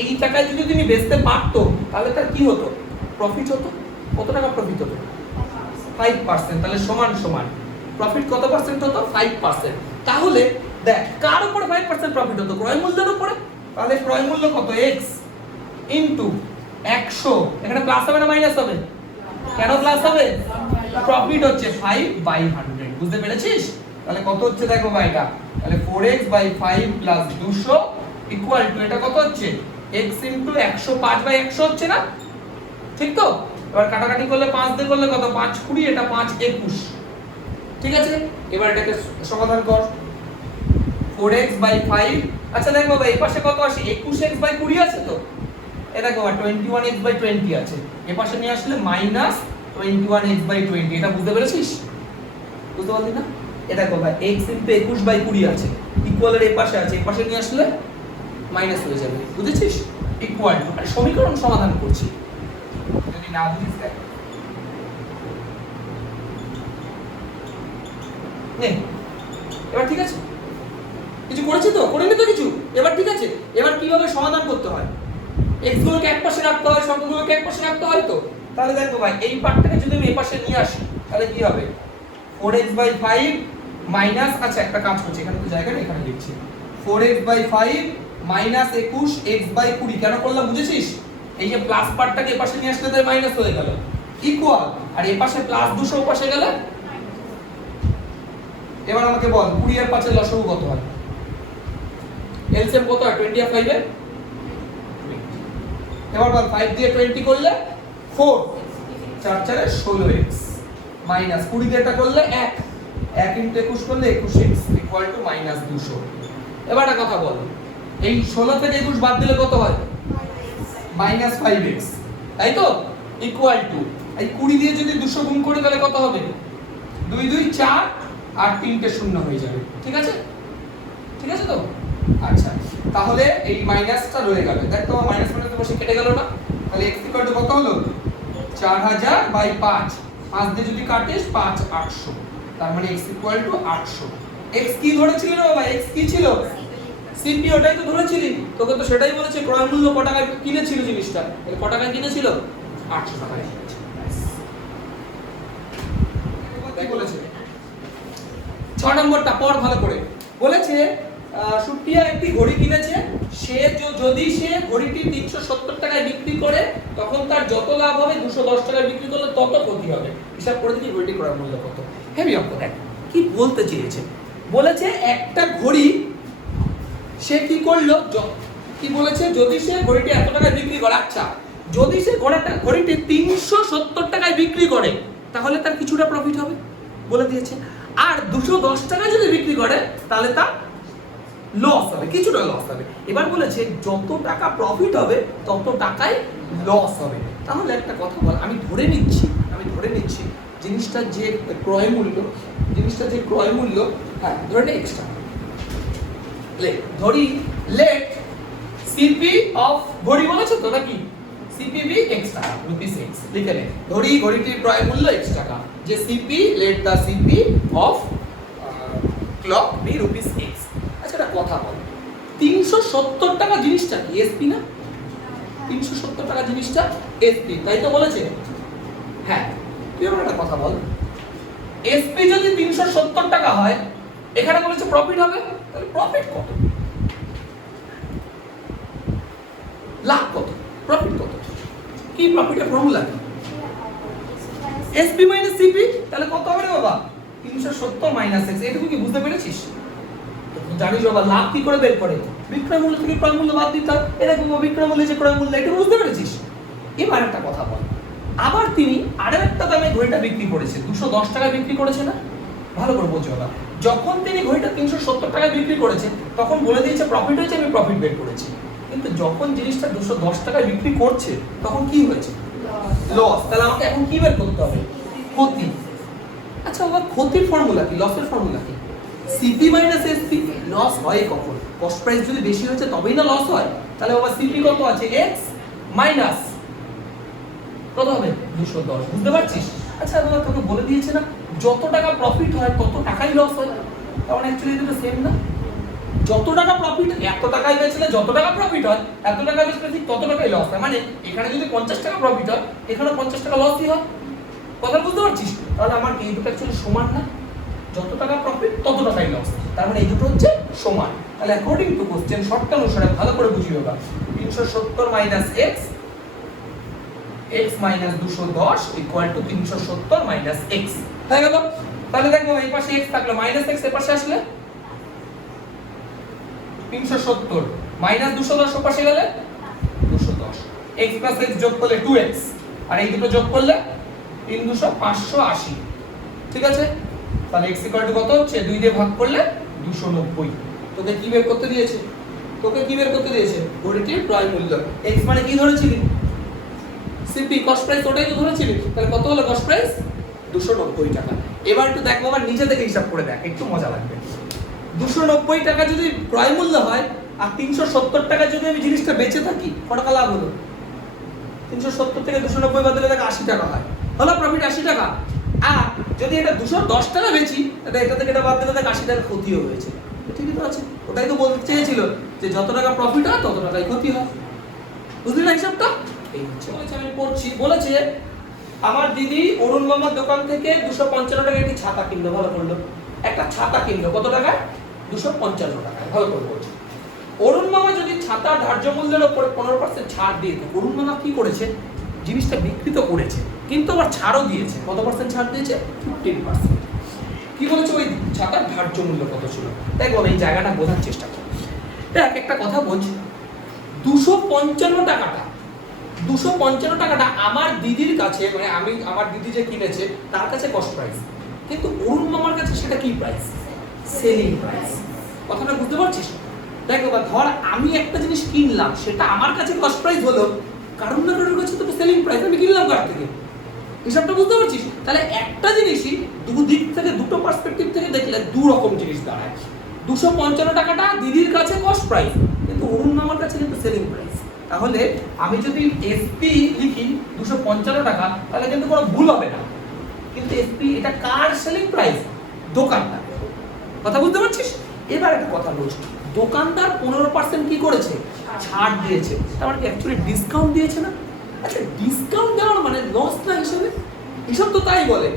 এই টাকায় যদি তিনি বেচতে পারতো, তাহলে তার কি হতো, প্রফিট হতো। কত টাকা প্রফিট হতো? 5%। তাহলে সমান সমান প্রফিট কত পার্সেন্ট হতো? 5%। তাহলে দেখ, কার উপর 5% প্রফিট হতো? ক্রয় মূল্যের উপরে। তাহলে ক্রয় মূল্য কত? x into 100। এখানে প্লাস হবে না মাইনাস হবে? কেন প্লাস হবে? প্রফিট হচ্ছে 5/100। বুঝতে পেরেছিস? তাহলে কত হচ্ছে দেখো ভাই এটা, তাহলে 4x/5 প্লাস 200 ইকুয়াল টু, এটা কত হচ্ছে, x ইনটু 100 5/100 হচ্ছে না? ঠিক তো? এবার কাটাকাটি করলে 5 দিয়ে করলে কত, 5 20, এটা 5 21। ঠিক আছে, এবার এটাকে সমাধান কর। 4x/5, আচ্ছা দেখো বাবা, এই পাশে কত আসে, 21x/20 আছে তো, এটা দেখো 21x/20 আছে, এই পাশে নিয়ে আসলে মাইনাস 21x/20। এটা বুঝতে পেরেছিস? বুঝতে পারলি না? এটা দেখো ভাই, x ইনটু 21/20 আছে, ইকুয়ালের এই পাশে আছে, এই পাশে নিয়ে আসলে মাইনাস হয়ে যাবে। বুঝেছিস? ইকুয়াল টু, আর সমীকরণ সমাধান করছি, যদি না বুঝিস দেখ নে। এবার ঠিক আছে, কিছু করেছি তো, করিনি তো কিছু? এবার ঠিক আছে, এবার কিভাবে সমাধান করতে হয়, x গুলোকে এক পাশে রাখতে হয়, সংখ্যাগুলোকে এক পাশে রাখতে হয় তো। তাহলে দেখো ভাই, এই পার্টটাকে যদি আমি এই পাশে নিয়ে আসি, তাহলে কি হবে, 4x/5 মাইনাস, আচ্ছা একটা কাজ করছি, এখানে তো জায়গা নেই, এখানে লিখছি 4x/5 মাইনাস 21x/20। কেন করলাম বুঝেছিস? এই যে প্লাস পার্টটাকে এই পাশে নিয়ে আসলে তাই মাইনাস হয়ে গেল, ইকুয়াল, আর এই পাশে প্লাস 200 ওই পাশে গেলে। এবার আমাকে বল, 20 আর 5 এর লসাগু কত হয়? এলসিএম কত হয়? 20 আর 5 এর। এবার বল, 5 দিয়ে 20 করলে 4, 4 4 এ 16x মাইনাস 20 দিয়ে এটা করলে 1, 1 ইনটু 21 করলে 21x ইকুয়াল টু মাইনাস 200। এবার একটা কথা বল, এই 16 থেকে 21 বাদ দিলে কত হয়? মাইনাস 5x, তাই তো, ইকুয়াল টু, এই 20 দিয়ে যদি 200 গুণ করি তাহলে কত হবে? 2 2 4 আর 3টে 0 হয়ে যাবে। ঠিক আছে? ঠিক আছে তো? আচ্ছা, তাহলে এই মাইনাসটা রয়ে গেল, দেখ তো মাইনাস মাইনাস বসে কেটে গেল না? তাহলে x ইকুয়াল টু কত হলো? 4000/5, 5 দিয়ে যদি কাটিস 5 800, তার মানে x ইকুয়াল টু 800। x কি ধরেছিল রে বাবা? x কি ছিল? সিপি, ওটাই তো ধরেছিলি, তোকে তো সেটাই বলেছে, ক্রয় মূল্য কত টাকায় কিনেছিল জিনিসটা, তাহলে কত টাকায় কিনেছিল? 800 টাকায়। তাই বলেছে। 6 নম্বরটা পড় ভালো করে। বলেছে সুপ্রিয়া একটি ঘড়ি কিনেছে, সে যদি সে ঘড়িটি 370 টাকায় বিক্রি করে, তখন তার যত লাভ হবে, 210 টাকায় বিক্রি করলে তত ক্ষতি হবে। হিসাব করে দেখি ঘড়িটি ক্রয় মূল্য কত। হেভি অঙ্ক, দেখ কি বলতে চেয়েছে। বলেছে একটা ঘড়ি সে কি করলো, কি বলেছে, যদি সে ঘড়িটি এত টাকায় বিক্রি করে, আচ্ছা যদি সে ঘড়িটি 370 টাকায় বিক্রি করে, তাহলে তার কিছুটা প্রফিট হবে বলে দিয়েছে। আর 210 টাকায় যদি বিক্রি করে, তাহলে তার লস হবে, কিছুটা লস হবে। এবার বলেছে যত টাকা প্রফিট হবে তত টাকাই লস হবে। তাহলে একটা কথা বল, আমি ধরে নিচ্ছি জিনিসটার যে ক্রয় মূল্য, হ্যাঁ ধরে নে এক্সট্রা, ধরি লেট সিপি অফ ঘড়ি বলেছে তো নাকি, সিপিবি x টাকা, রুপিস x লিখে নে। ধরি ঘড়িটির ক্রয় মূল্য x টাকা, যে CP let the CP of clock be rupees x। আচ্ছা একটা কথা বল, 370 টাকা জিনিসটা কি এসপি না? 370 টাকা জিনিসটা এসপি, তাই তো বলেছে? হ্যাঁ, তুই আমার একটা কথা বল, এসপি যদি 370 টাকা হয়, এখানে বলেছে প্রফিট হবে, তাহলে প্রফিট কত, লাভ কত, প্রফিট কত, কি প্রফিটের ফর্মুলা কি? এসপি মাইনাস সিপি, তাহলে কত হবে রে বাবা? 370 মাইনাস x। এটুকু কি বুঝতে পেরেছিস? জানিস বাবা, লাভ কি করে বের করে? বিক্রয় মূল্য থেকে ক্রয় মূল্য বাদ দিতে হয়। এটা কি বিক্রয় মূল্য যে ক্রয় মূল্য, এটা বুঝতে পেরেছিস? এবার একটা কথা বল, আবার তিনি আরো একটা দামে ঘড়িটা বিক্রি করেছে, 210 টাকায় বিক্রি করেছে না? ভালো করে বোঝো না, যখন তিনি ঘড়িটা 370 টাকায় বিক্রি করেছে তখন বলে দিয়েছে প্রফিট হয়েছে, আমি প্রফিট বের করেছি। কিন্তু যখন জিনিসটা 210 টাকায় বিক্রি করছে তখন কি হয়েছে? লস। তাহলে আমাকে এখন কি বের করতে হবে? ক্ষতি। আচ্ছা বাবা, ক্ষতির ফর্মুলা কি, লসের ফর্মুলা কি? CP minus SP. লস হয় কখন? কস্ট প্রাইস যদি বেশি হয়েছে তবেই না লস হয়। তাহলে বাবা সিপি কত আছে? এক্স মাইনাস কত হবে? 210। বুঝতে পারছিস? আচ্ছা বাবা, তোকে বলে দিয়েছে না যত টাকা প্রফিট হয় তত টাকাই লস হয়। কারণ অ্যাকচুয়ালি এটা সেম না, যত টাকা প্রফিট, এত টাকায় বেচলে যত টাকা প্রফিট হয়, এত টাকা বেচলে ঠিক তত টাকাই লস হয়। মানে এখানে যদি 50 টাকা প্রফিট হয়, এখানে 50 টাকা লসই হয়। কথা বুঝতে পারছিস? তাহলে আমার এই দুটো অ্যাকচুয়ালি সমান না, যত টাকা প্রফিট তত টাকাই লস। তার মানে এই দুটো হচ্ছে সমান। তাহলে অ্যাকর্ডিং টু কোশ্চেন শর্ট অনুসারে ভালো করে বুঝিও বা 370 minus x, x minus 210 equal to 370 minus x. হয়ে গেল? তাহলে দেখো এই পাশে এক্স থাকলো, মাইনাস এক্স এর পাশে আসলে 370 মাইনাস 210 ওর পাশে গেলে 210, x প্লাস x যোগ করলে 2x, আর এই দুটো যোগ করলে 3 200 580। ঠিক আছে? তাহলে x ইকুয়াল টু কত হচ্ছে? 2 দিয়ে ভাগ করলে 290। তোকে কি বের করতে দিয়েছে? তোকে কি বের করতে দিয়েছে? ঘড়িটির ক্রয় মূল্য। x মানে কি ধরেছিলি? সিপি, কস্ট প্রাইস, ওটাই তো ধরেছিলি। তাহলে কত হলো কস্ট প্রাইস? 290 টাকা। এবার একটু দেখ বাবা, নিজে থেকে হিসাব করে দেখ, একটু মজা লাগবে। 290 টাকা যদি ক্রয় মূল্য হয় আর 370 টাকা যদি আমি জিনিসটা বেচে থাকি, কত টাকা লাভ হলো? 370 থেকে 290 বাদ দিলে দেখ 80 টাকা হয়। হলো প্রফিট 80 টাকা। আর যদি এটা 210 টাকা বেচি, তাহলে এটা থেকে এটা বাদ দিলে দেখ 80 টাকা ক্ষতিও হয়েছে। ঠিকই তো আছে, ওটাই তো বলতে চেয়েছিল যে যত টাকা প্রফিট হয় তত টাকাই ক্ষতি হয়। বুঝলি না হিসাবটা? এই হচ্ছে আমি পড়ছি। বলেছে আমার দিদি অরুণ মামার দোকান থেকে 255 টাকা একটি ছাতা কিনলো। ভালো করলো, একটা ছাতা কিনলো কত টাকায়? 255 টাকায়। ভালো করে বলছি, অরুণ মামা যদি ছাতা ধার্য মূল্যের উপরে 15% ছাড় দিয়ে থাকে, অরুণ মামা কি করেছে? জিনিসটা বিক্রি তো করেছে, কিন্তু আবার ছাড়ও দিয়েছে। কত পার্সেন্ট ছাড় দিয়েছে? 15%। কি বলেছে? ওই ছাতার ধার্য মূল্য কত ছিল? তাই বল, এই জায়গাটা বোঝার চেষ্টা কর। দেখ একটা কথা বলছি, 255 টাকাটা, 255 টাকাটা আমার দিদির কাছে, মানে আমি আমার দিদি যে কিনেছে তার কাছে কস্ট প্রাইস, কিন্তু অরুণ মামার কাছে সেটা কি প্রাইস? Selling price. কথাটা বুঝতে পারছিস? দেখো বা, ধর আমি একটা জিনিস কিনলাম, সেটা আমার কাছে কস্ট প্রাইস হলো, কারণ না কারোর কাছে তো সেলিং প্রাইস, আমি কিনলাম কার থেকে। হিসাবটা বুঝতে পারছিস? তাহলে একটা জিনিসই দুদিক থেকে, দুটো পার্সপেক্টিভ থেকে দেখলে দু রকম জিনিস দাঁড়ায়। 255 টাকাটা দিদির কাছে কস্ট প্রাইস, কিন্তু অরুণ মামার কাছে কিন্তু সেলিং প্রাইস। তাহলে আমি যদি এসপি লিখি 255 টাকা, তাহলে কিন্তু কোনো ভুল হবে না। কিন্তু এসপি এটা কার সেলিং প্রাইস? দোকানদার। কথা বুঝতে পারছিস? এবার একটা কথা বলছি, দোকানদার 15% কি করেছে? ছাড় দিয়েছে। তার মানে অ্যাকচুয়ালি ডিসকাউন্ট দিয়েছে না? আচ্ছা, ডিসকাউন্ট দেওয়ার মানে লস না হিসাবে? হিসাব তো তাই বলে।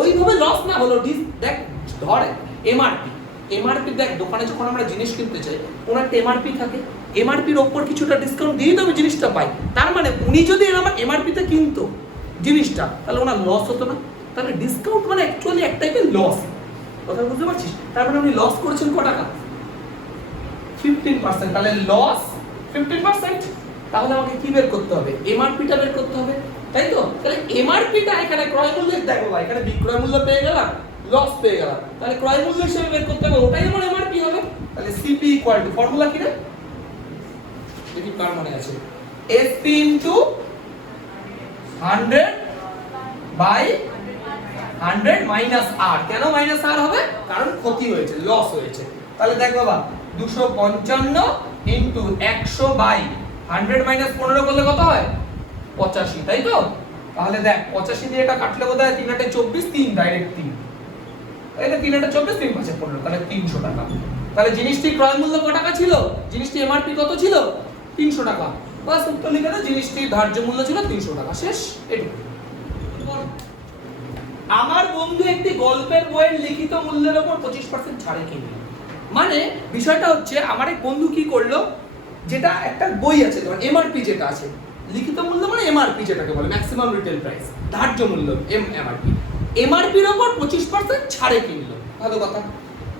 ওইভাবে লস না হলো, দেখ ধর এমআরপি, এমআরপি দেখ দোকানে যখন আমরা জিনিস কিনতে চাই, ওনার একটা এমআরপি থাকে, এমআরপির ওপর কিছুটা ডিসকাউন্ট দিয়ে তো আমি জিনিসটা পাই। তার মানে উনি যদি আমার এমআরপিতে কিনতো জিনিসটা, তাহলে ওনার লস হতো না। তাহলে ডিসকাউন্ট মানে অ্যাকচুয়ালি এক টাইপের লস। কথা বুঝতে পারছিস? তার মানে উনি লস করেছেন ক টাকা? 15%। তাহলে লস 15%। তাহলে আমাকে কি বের করতে হবে? এমআরপিটা বের করতে হবে, তাই তো? তাহলে এমআরপিটা এখানে ক্রয় মূল্য, দেখো ভাই এখানে বিক্রয় মূল্য পেয়ে গেলাম, লস পেয়ে গেলাম, তাহলে ক্রয় মূল্য হিসেবে বের করতে হবে, ওটাই আমার এমআরপি হবে। তাহলে সিপি ইকুয়াল টু, ফর্মুলা কি রে? দেখি কার মনে আছে, এসপি ইনটু 100 বাই 100 মাইনাস আর। কেন মাইনাস আর হবে? কারণ ক্ষতি হয়েছে, লস হয়েছে। তাহলে দেখ বাবা, 255 ইনটু 100 বাই 100 মাইনাস 15 করলে কত হয়? 85, তাই তো? তাহলে দেখ 85 দিয়ে এটা কাটলে বোধ হয় 3 8 24, 3 ডাইরেক্ট 3, তাহলে 3 8 24, 3 5 15, তাহলে 300 টাকা। তাহলে জিনিসটির ক্রয় মূল্য কত টাকা ছিল? জিনিসটি এমআরপি কত ছিল? 300 টাকা। বাস উত্তর লিখে দাও, জিনিসটির ধার্য মূল্য ছিল 300 টাকা। শেষ। এটুকু। আমার বন্ধু একটি গল্পের বইয়ের লিখিত মূল্যের উপর 25% ছাড়ে কিনলো। মানে বিষয়টা হচ্ছে, আমার এক বন্ধু কি করলো, যেটা একটা বই আছে তোমার এমআরপি যেটা আছে, লিখিত মূল্য মানে এমআরপি যেটাকে বলে ম্যাক্সিমাম রিটেল প্রাইস, ধার্য মূল্য এমআরপি, এমআরপির উপর 25% ছাড়ে কিনলো। ভালো কথা।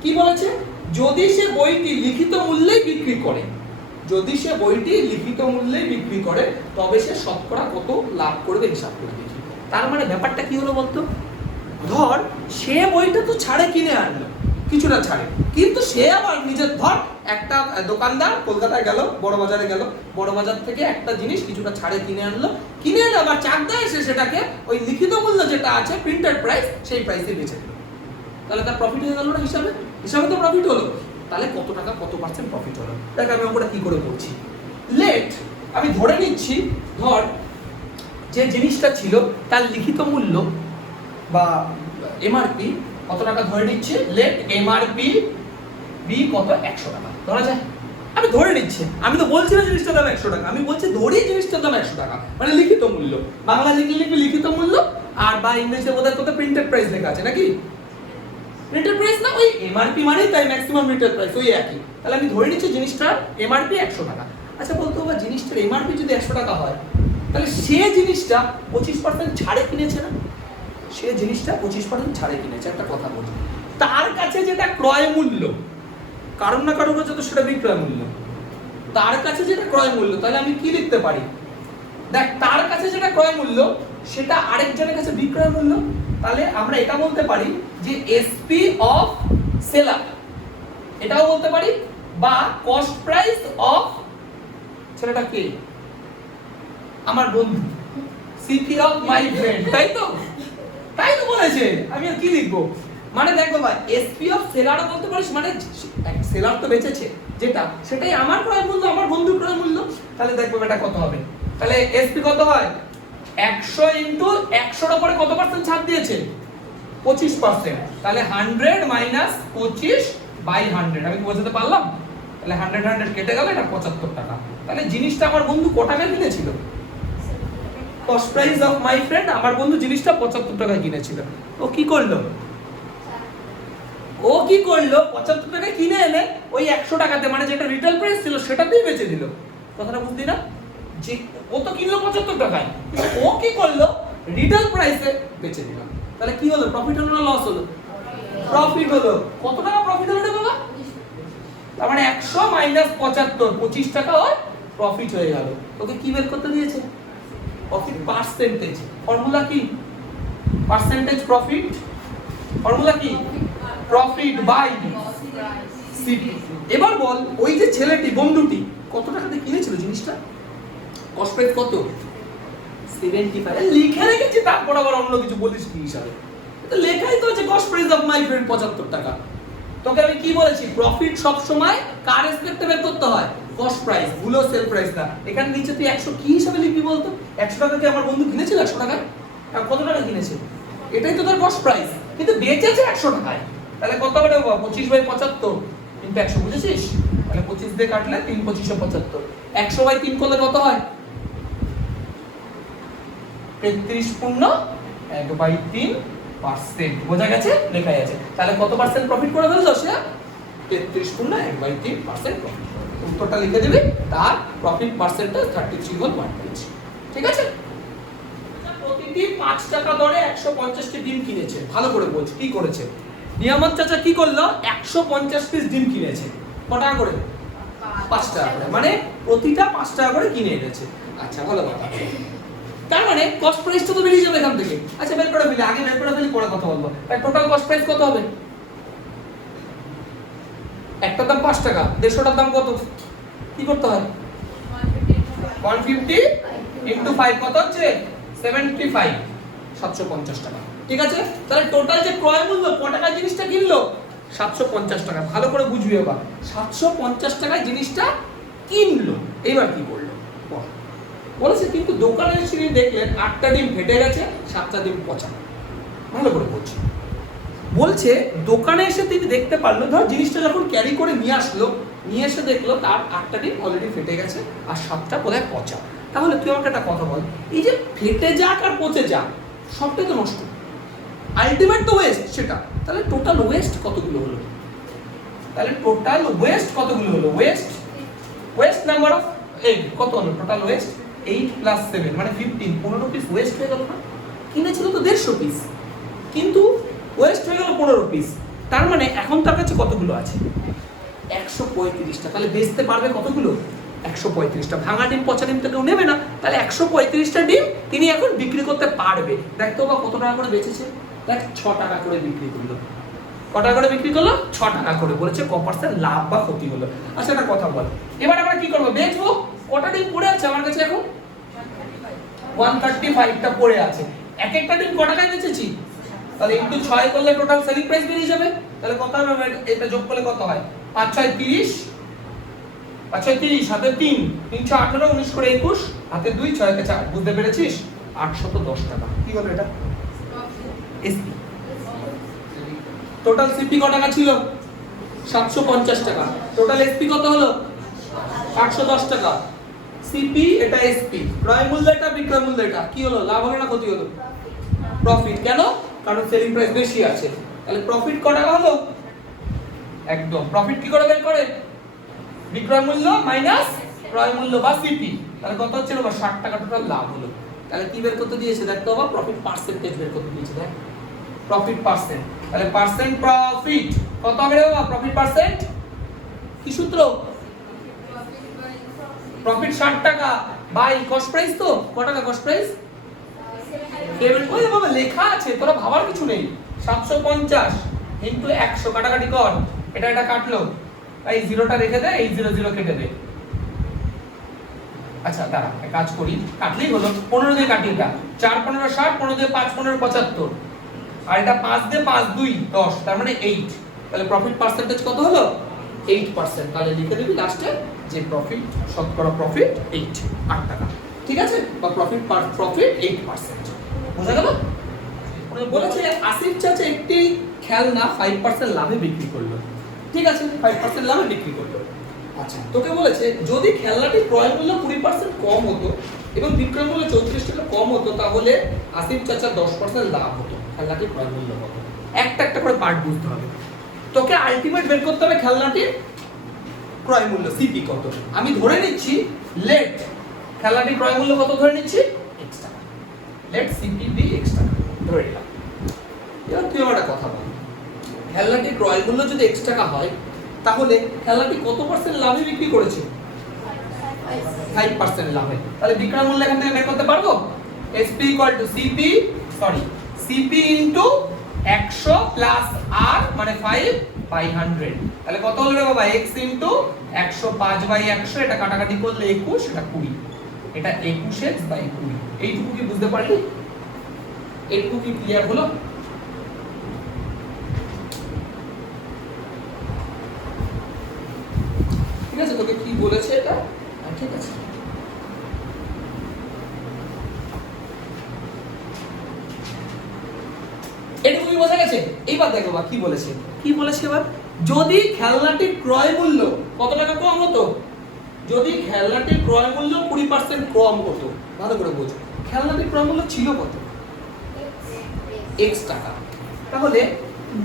কি বলেছে? যদি সে বইটি লিখিত মূল্যেই বিক্রি করে, যদি সে বইটি লিখিত মূল্যে বিক্রি করে তবে সে শতকরা কত লাভ করবে হিসাব করে দেখি। তার মানে ব্যাপারটা কি হলো বলতো, ধর সে বইটা তো ছাড়ে কিনে আনলো, কিছুটা ছাড়ে, কিন্তু সে আবার নিজের ধর একটা দোকানদার কলকাতায় গেল, বড় বাজারে গেল, বড় বাজার থেকে একটা জিনিস কিছুটা ছাড়ে কিনে আনলো, কিনে এনে আবার চাকদায় এসে সেটাকে ওই লিখিত মূল্য যেটা আছে প্রিন্টেড প্রাইস সেই প্রাইসে বেচে দিল। তাহলে তার প্রফিট হয়ে গেল না? হিসাবে হিসাবে তো প্রফিট হলো। তাহলে কত টাকা কত পার্সেন্ট প্রফিট হলো দেখ আমি ওটা কি করে বলছি। লেট আমি ধরে নিচ্ছি ধর যে জিনিসটা ছিল তার লিখিত মূল্য বা এমআরপি কত টাকা ধরে নিচ্ছে, লেট এমআরপি বি কত 100 টাকা ধরা যায়। আমি ধরে নিচ্ছি, আমি তো বলছি না জিনিসটার দাম 100 টাকা, আমি বলছি ধরি জিনিসটার দাম 100 টাকা, মানে লিখিত মূল্য। বাংলা লিখলে লিখিত মূল্য, আর বা ইংলিশে বোধহয় তোদের প্রিন্টেড প্রাইস লেখা আছে নাকি? প্রিন্টেড প্রাইস না, ওই এমআরপি মানেই তাই ম্যাক্সিমাম রিটেল প্রাইস ওই একই। তাহলে আমি ধরে নিচ্ছি জিনিসটার এমআরপি 100 টাকা। আচ্ছা বলতো বা জিনিসটার এমআরপি যদি 100 টাকা হয় তাহলে সে জিনিসটা 25% ছাড়ে কিনেছে না? সে জিনিসটা 25% ছাড়ে কিনেছে। একটা কথা বলছি, তার কাছে যেটা ক্রয় মূল্য, কারণ না কারোর কাছে তো সেটা বিক্রয় মূল্য, তার কাছে যেটা ক্রয় মূল্য, তাহলে আমি কি লিখতে পারি, দেখ তার কাছে যেটা ক্রয় মূল্য সেটা আরেকজনের কাছে বিক্রয় মূল্য। তাহলে আমরা এটা বলতে পারি যে এসপি অফ সেলার, এটাও বলতে পারি, বা কস্ট প্রাইস অফ ছেলেটা কে, আমার বন্ধু, সিপি অফ মাই ফ্রেন্ড, তাই তো? তাই তো বলেছে, আমি আর কি লিখবো? মানে দেখো ভাই, এসপি অফ সেলারও বলতে পারিস, মানে সেলার তো বেচেছে যেটা, সেটাই আমার ক্রয় মূল্য, আমার বন্ধুর ক্রয় মূল্য। তাহলে দেখবো এটা কত হবে। তাহলে এসপি কত হয়, 100 ইনটু 100 এর উপরে কত পার্সেন্ট ছাড় দিয়েছে, 25%। তাহলে 100 মাইনাস 25 বাই 100, আমি কি বোঝাতে পারলাম? তাহলে 100 কেটে গেল, এটা 75 টাকা। তাহলে জিনিসটা আমার বন্ধু কত টাকায় কিনেছিল, cost price of my friend, আমার বন্ধু জিনিসটা 75 টাকায় কিনেছিল। ও কি করলো, ও কি করলো 75 টাকায় কিনে এনে ওই 100 টাকাতে, মানে যেটা রিটেল প্রাইস ছিল সেটাতেই বেচে দিল। কথাটা বুঝলি না? যে ও তো কিনলো 75 টাকায়, ও কি করলো রিটেল প্রাইসে বেচে দিল। তাহলে কি হলো, প্রফিট হলো না লস হলো? প্রফিট হলো। কত টাকা প্রফিট হলো রে বাবা? তার মানে 100 মাইনাস 75, 25 টাকা হয় প্রফিট হয়ে গেল। তোকে কি বের করতে দিয়েছে, প্রফিট পার্সেন্টেজ। ফর্মুলা কি, পার্সেন্টেজ প্রফিট, ফর্মুলা কি, প্রফিট বাই সিপি। এবার বল ওই যে ছেলেটি বন্ধুটি কত টাকাতে কিনেছিল জিনিসটা, কস্ট প্রাইস কত, 75। লিখে রেখেছি, তারপর আবার অন্য কিছু বলিস কি হিসাবে? এটা লেখাই তো আছে, cost price of my friend 75 টাকা। তোকে আমি কি বলেছি, প্রফিট সব সময় কার রেসপেক্টে বের করতে হয়, কস্ট প্রাইস, ভুলো সেল প্রাইস না। এখানে নিচে তুই 100 কি হিসাবে লিখবি বলতো? 100 টাকাকে আমার বন্ধু কিনেছিল 100 টাকায়, কত টাকা কিনেছে, এটাই তো তার কস্ট প্রাইস, কিন্তু বেচেছে 100 টাকায়। তাহলে কত হবে বাবা, 25 বাই 75 কিন্তু 100, বুঝেছিস? তাহলে 25 দিয়ে কাটলে 3 25 75, 100 বাই 3 করলে কত হয়, 33 পূর্ণ 1/3%। বোঝা গেছে? লেখাই আছে। তাহলে কত পার্সেন্ট প্রফিট করে ফেললো সে, 33 পূর্ণ 1/3% প্রফিট। উত্তরটা লিখে দিবি, তার প্রফিট পার্সেন্টেজ 33.1। ঠিক আছে? প্রতিটি 5 টাকা দরে 150টি ডিম কিনেছে। ভালো করে বলছি কি করেছে। নিয়ামত চাচা কি করলো, 150 পিস ডিম কিনেছে। কত টাকা করে, 5 টাকা করে, মানে প্রতিটা 5 টাকা করে কিনে এনেছে। আচ্ছা ভালো কথা। তার মানে কস্ট প্রাইসটা তো বেরিয়ে যাবে এখান থেকে। আচ্ছা বের করে ফেলি, আগে বের করে ফেলি, পরে কথা বলবো। তাই টোটাল কস্ট প্রাইস কত হবে, একটার দাম 5 টাকা, 150টার দাম কত, কি করতে হয়, 150 ইনটু 5 কত হচ্ছে 75, 750 টাকা। ঠিক আছে? তাহলে টোটাল যে ক্রয় মূল্য, কত টাকায় জিনিসটা কিনলো, 750 টাকা। ভালো করে বুঝবি এবার, 750 টাকায় জিনিসটা কিনলো। এবার কি করলো বলেছে, কিন্তু দোকানে এসে দেখলেন 8টা ডিম ফেটে গেছে, 7টা ডিম পচা। ভালো করে বলছি, বলছে দোকানে এসে তিনি দেখতে পারলো, ধর জিনিসটা যখন ক্যারি করে নিয়ে আসলো, নিয়ে এসে দেখলো তার 8টা ডিম অলরেডি ফেটে গেছে আর 7টা বোধহয় পচা। তাহলে তুই আমাকে একটা কথা বল, এই যে ফেটে যাক আর পচে যাক সবটাই তো নষ্ট, আলটিমেট তো ওয়েস্ট সেটা। তাহলে টোটাল ওয়েস্ট কতগুলো হলো, তাহলে টোটাল ওয়েস্ট কতগুলো হলো, ওয়েস্ট নাম্বার অফ এগ কত হলো, টোটাল ওয়েস্ট 8 + 7 মানে 15, 15 পিস ওয়েস্ট হয়ে গেল না? কিনেছিল তো 150 পিস, কিন্তু ওয়েস্ট হয়ে গেল 15 পিস। তার মানে এখন তার কাছে কতগুলো আছে, 135টা। তাহলে বেচতে পারবে কতগুলো, 135টা। ভাঙা ডিম পচা ডিম তো কেউ নেবে না, তাহলে 135টা ডিম তিনি এখন বিক্রি করতে পারবে। দেখতো বা কত টাকা করে বেচেছে, দেখ 6 টাকা করে বিক্রি করলো। কত টাকা করে বিক্রি করলো? 6 টাকা করে। বলেছে ক পার্সেন্ট লাভ বা ক্ষতি হলো। আচ্ছা একটা কথা বল, এবার আমরা কি করব? বেচবো। কটা ডিম পড়ে আছে আমার কাছে এখন? 135টা পড়ে আছে। এক একটা ডিম কত টাকায় বেচেছি? তাহলে ইনটু 6 করলে টোটাল সেলিং প্রাইস বেরিয়ে যাবে। তাহলে কত হবে? এটা যোগ করলে কত হয়? 5 6 30, 5 6 30, হাতে 3, 3 6 18, 19 করে 21, হাতে 2, 6 কে 4। বুঝতে পেরেছিস? 810 টাকা। কি হলো এটা? এসপি। টোটাল সিপি কত টাকা ছিল? 750 টাকা। টোটাল এসপি কত হলো? 810 টাকা। সিপি এটা এসপি, ক্রয় মূল্য এটা, বিক্রয় মূল্য এটা। কি হলো? লাভ হলো না ক্ষতি হলো? প্রফিট। কেন? কারণ সেলিং প্রাইস বেশি আছে। তাহলে প্রফিট কত টাকা হলো? একদম। প্রফিট কি করে বের করে? বিক্রয় মূল্য মাইনাস ক্রয় মূল্য বা সিপি। তাহলে কত হচ্ছে? 60 টাকা টোটাল লাভ হলো। তাহলে কি বের করতে দিয়েছে? দেখতে হবে প্রফিট পার্সেন্টেজ বের করতে দিয়েছে। দেখ প্রফিট পার্সেন্ট। তাহলে পার্সেন্ট প্রফিট কত হবে রে বাবা? প্রফিট পার্সেন্ট কি সূত্র? প্রফিট 60 টাকা বাই কস্ট প্রাইস। তো কত টাকা কস্ট প্রাইস? 7। ওই বাবা লেখা আছে, তোরা ভাবার কিছু নেই। 750 ইনটু 100, কাটাকাটি কর। এটা এটা কাটলো, এই জিরোটা রেখে দে, এই 0 0 কেটে দে। আচ্ছা দাঁড়া এক কাজ করি, কাটলেই হলো। 15 দিয়ে কাটি। এটা 4 15 60, 15 দিয়ে 5 15 75, আর এটা 5 দিয়ে 5 2 10, তার মানে 8। তাহলে প্রফিট পার্সেন্টেজ কত হলো? 8%। তাহলে লিখে দিবি লাস্টে যে প্রফিট, শতকরা প্রফিট 8 টাকা। ঠিক আছে? বা প্রফিট 8%। বুঝা গেল? বলেছে আসিফ চাচা একটি খেলনা 5% লাভে বিক্রি করলো। ঠিক আছে, 5% লাভে বিক্রি করলো। আচ্ছা তোকে বলেছে যদি খেলনাটি ক্রয় মূল্য 20% কম হতো এবং বিক্রয় মূল্য 34 টাকা কম হতো, তাহলে আসিফ চাচা 10% লাভ হতো। খেলনাটির ক্রয় মূল্য কত? একটা একটা করে পার্ট বুঝতে হবে। তোকে আলটিমেট বের করতে হবে খেলনাটির ক্রয় মূল্য সিপি কত। আমি ধরে নিচ্ছি লেট খেলনাটির ক্রয় মূল্য কত ধরে নিচ্ছি? x টাকা। লেট সিপি বি x টাকা ধরে নিলাম। এবার তুই আমার একটা কথা বল, খেলনাটির ক্রয় মূল্য যদি x টাকা হয়, তাহলে খেলনাটি কত পার্সেন্ট লাভে বিক্রি করেছে? 5% লাভে। তাহলে বিক্রয় মূল্য এখান থেকে বের করতে পারবো? SP CP into 100 plus R মানে 5 বাই 100। তাহলে কত হলো রে বাবা? x ইনটু 105 বাই 100, এটা কাটাকাটি করলে 21, এটা 20। এটা 21x বাই 20। এইটুকু কি বুঝতে পারলি? এইটুকু কি ক্লিয়ার হলো? ঠিক আছে, তোকে কি বলেছে এটা? ঠিক আছে, এটুকু কি বোঝা গেছে? এইবার দেখো বা কি বলেছে। কি বলেছে এবার? যদি খেলনাটির ক্রয় মূল্য কত টাকা কম হতো? যদি খেলনাটির ক্রয় মূল্য 20% কম হতো। ভালো করে বোঝো, খেলনাটির ক্রয় মূল্য ছিল কত? x টাকা। তাহলে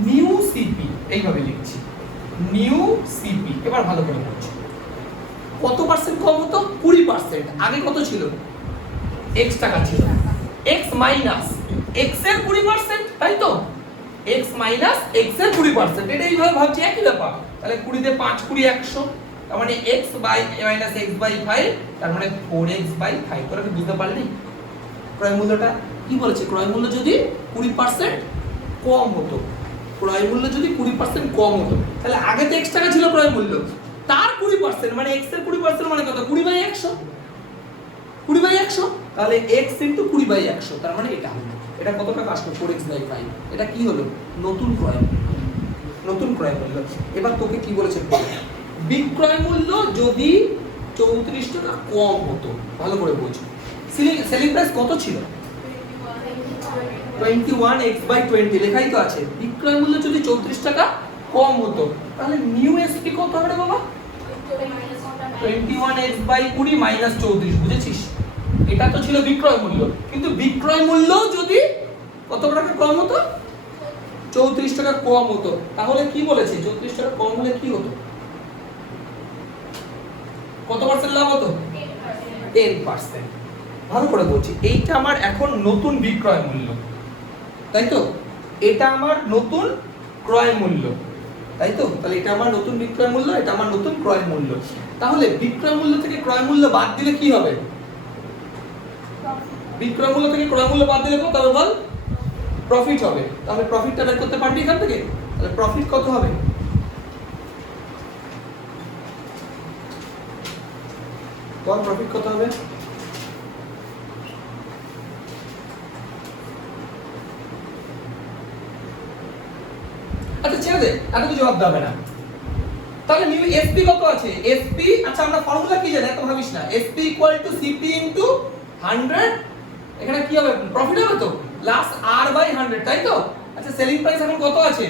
নিউ সিপি এইভাবে লিখছি, নিউ সিপি। এবার ভালো করে বোঝো, কত পার্সেন্ট কম হতো? 20%। আগে কত ছিল? x টাকা ছিল। x মাইনাস x এর 20%, তাই তো? x মাইনাস x এর 20%, এটা এইভাবে ভাবছি, একই ব্যাপার। তাহলে 20 তে 5 20 100, তার মানে x by minus x by 5, তার মানে 4x বাই 5। তোরা কি বুঝতে পারলি ক্রয় মূল্যটা কি বলেছে? ক্রয় মূল্য যদি 20% কম হতো, ক্রয় মূল্য যদি 20% কম হতো, তাহলে আগে তো x টাকা ছিল ক্রয় মূল্য, তার 20% মানে x এর 20% মানে কত? 20 বাই 100, 20 বাই 100। তাহলে x ইনটু 20 বাই 100, তার মানে এটা হলো। এটা কত টাকা আসলো? 4x by 5। এটা কি হলো? নতুন ক্রয় মূল্য। নতুন ক্রয় মূল্য। এবার তোকে কি বলেছে? বিক্রয় মূল্য যদি 34 টাকা কম হতো। ভালো করে বোঝো, সেলিং প্রাইস কত ছিল? 21x বাই 20 লেখাই তো আছে। বিক্রয় মূল্য যদি 34 টাকা কম হতো, তাহলে নিউ এসপি কত হবে রে বাবা? 21x by 20 minus 34। বুঝেছিস? এটা তো ছিল বিক্রয় মূল্য, কিন্তু বিক্রয় মূল্য যদি কত টাকা কম হতো? 34 টাকা কম হতো। তাহলে কি বলেছে? 34 টাকা কম হলে কি হতো? কত পার্সেন্ট লাভ হতো? 10%। ভালো করে বলছি, এইটা আমার এখন নতুন বিক্রয় মূল্য, তাই তো? এটা আমার নতুন ক্রয় মূল্য। তাই তো? তাহলে এটা আমার নতুন বিক্রয় মূল্য, এটা আমার নতুন ক্রয় মূল্য। তাহলে বিক্রয় মূল্য থেকে ক্রয় মূল্য বাদ দিলে কি হবে? বিক্রয় মূল্য থেকে ক্রয় মূল্য বাদ দিলে কত হবে বল? প্রফিট হবে। তাহলে প্রফিটটা বের করতে পারবি এখান থেকে? তাহলে প্রফিট কত হবে? বল প্রফিট কত হবে? আচ্ছা ছেড়ে দে, এত কিছু ভাবতে হবে না। তাহলে নিউ এসপি কত আছে? এসপি, আচ্ছা আমরা ফর্মুলা কি জানি, এত ভাবিস না। SP equal to CP into 100। এখানে কি হবে? প্রফিট হবে তো, প্লাস আর বাই 100, তাই তো? আচ্ছা সেলিং প্রাইস এখন কত আছে?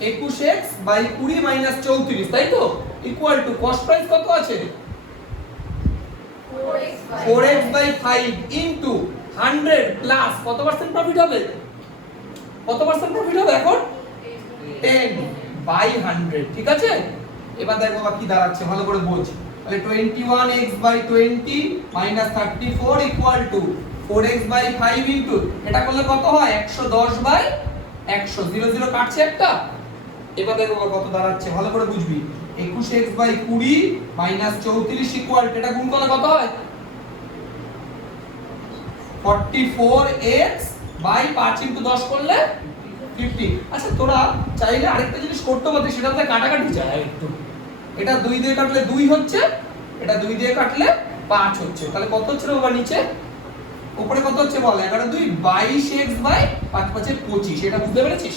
21x বাই 20 মাইনাস 34, তাই তো? ইকুয়াল টু কস্ট প্রাইস কত আছে? 4x বাই 5 ইনটু 100 প্লাস কত পার্সেন্ট প্রফিট হবে? কত পার্সেন্ট প্রফিট হবে এখন? 10 বাই 100, ঠিক আছে? এবার দেখ বাবা কি দাঁড়াচ্ছে, ভালো করে বোঝ। তাহলে 21x by 20 minus 34 equal to 4x by 5 into, এটা করলে কত হয়? 110 বাই 100, 0 0 কাটছে একটা। এবার দেখো কত দাঁড়াচ্ছে, ভালো করে বুঝবি। 21x বাই 20 মাইনাস 34 ইকুয়াল, এটা গুণ করলে কত হয়? 44x বাই 5 ইনটু 10 করলে 50। আচ্ছা তোরা চাইলে আরেকটা জিনিস করতে পারতি, সেটা হচ্ছে কাটাকাটি যায় একটু। এটা 2 দিয়ে কাটলে 2 হচ্ছে, এটা 2 দিয়ে কাটলে 5 হচ্ছে। তাহলে কত হচ্ছে রে বাবা নিচে? উপরে কত হচ্ছে বল? 11 2 22x বাই 5 5 25। এটা বুঝতে পেরেছিস?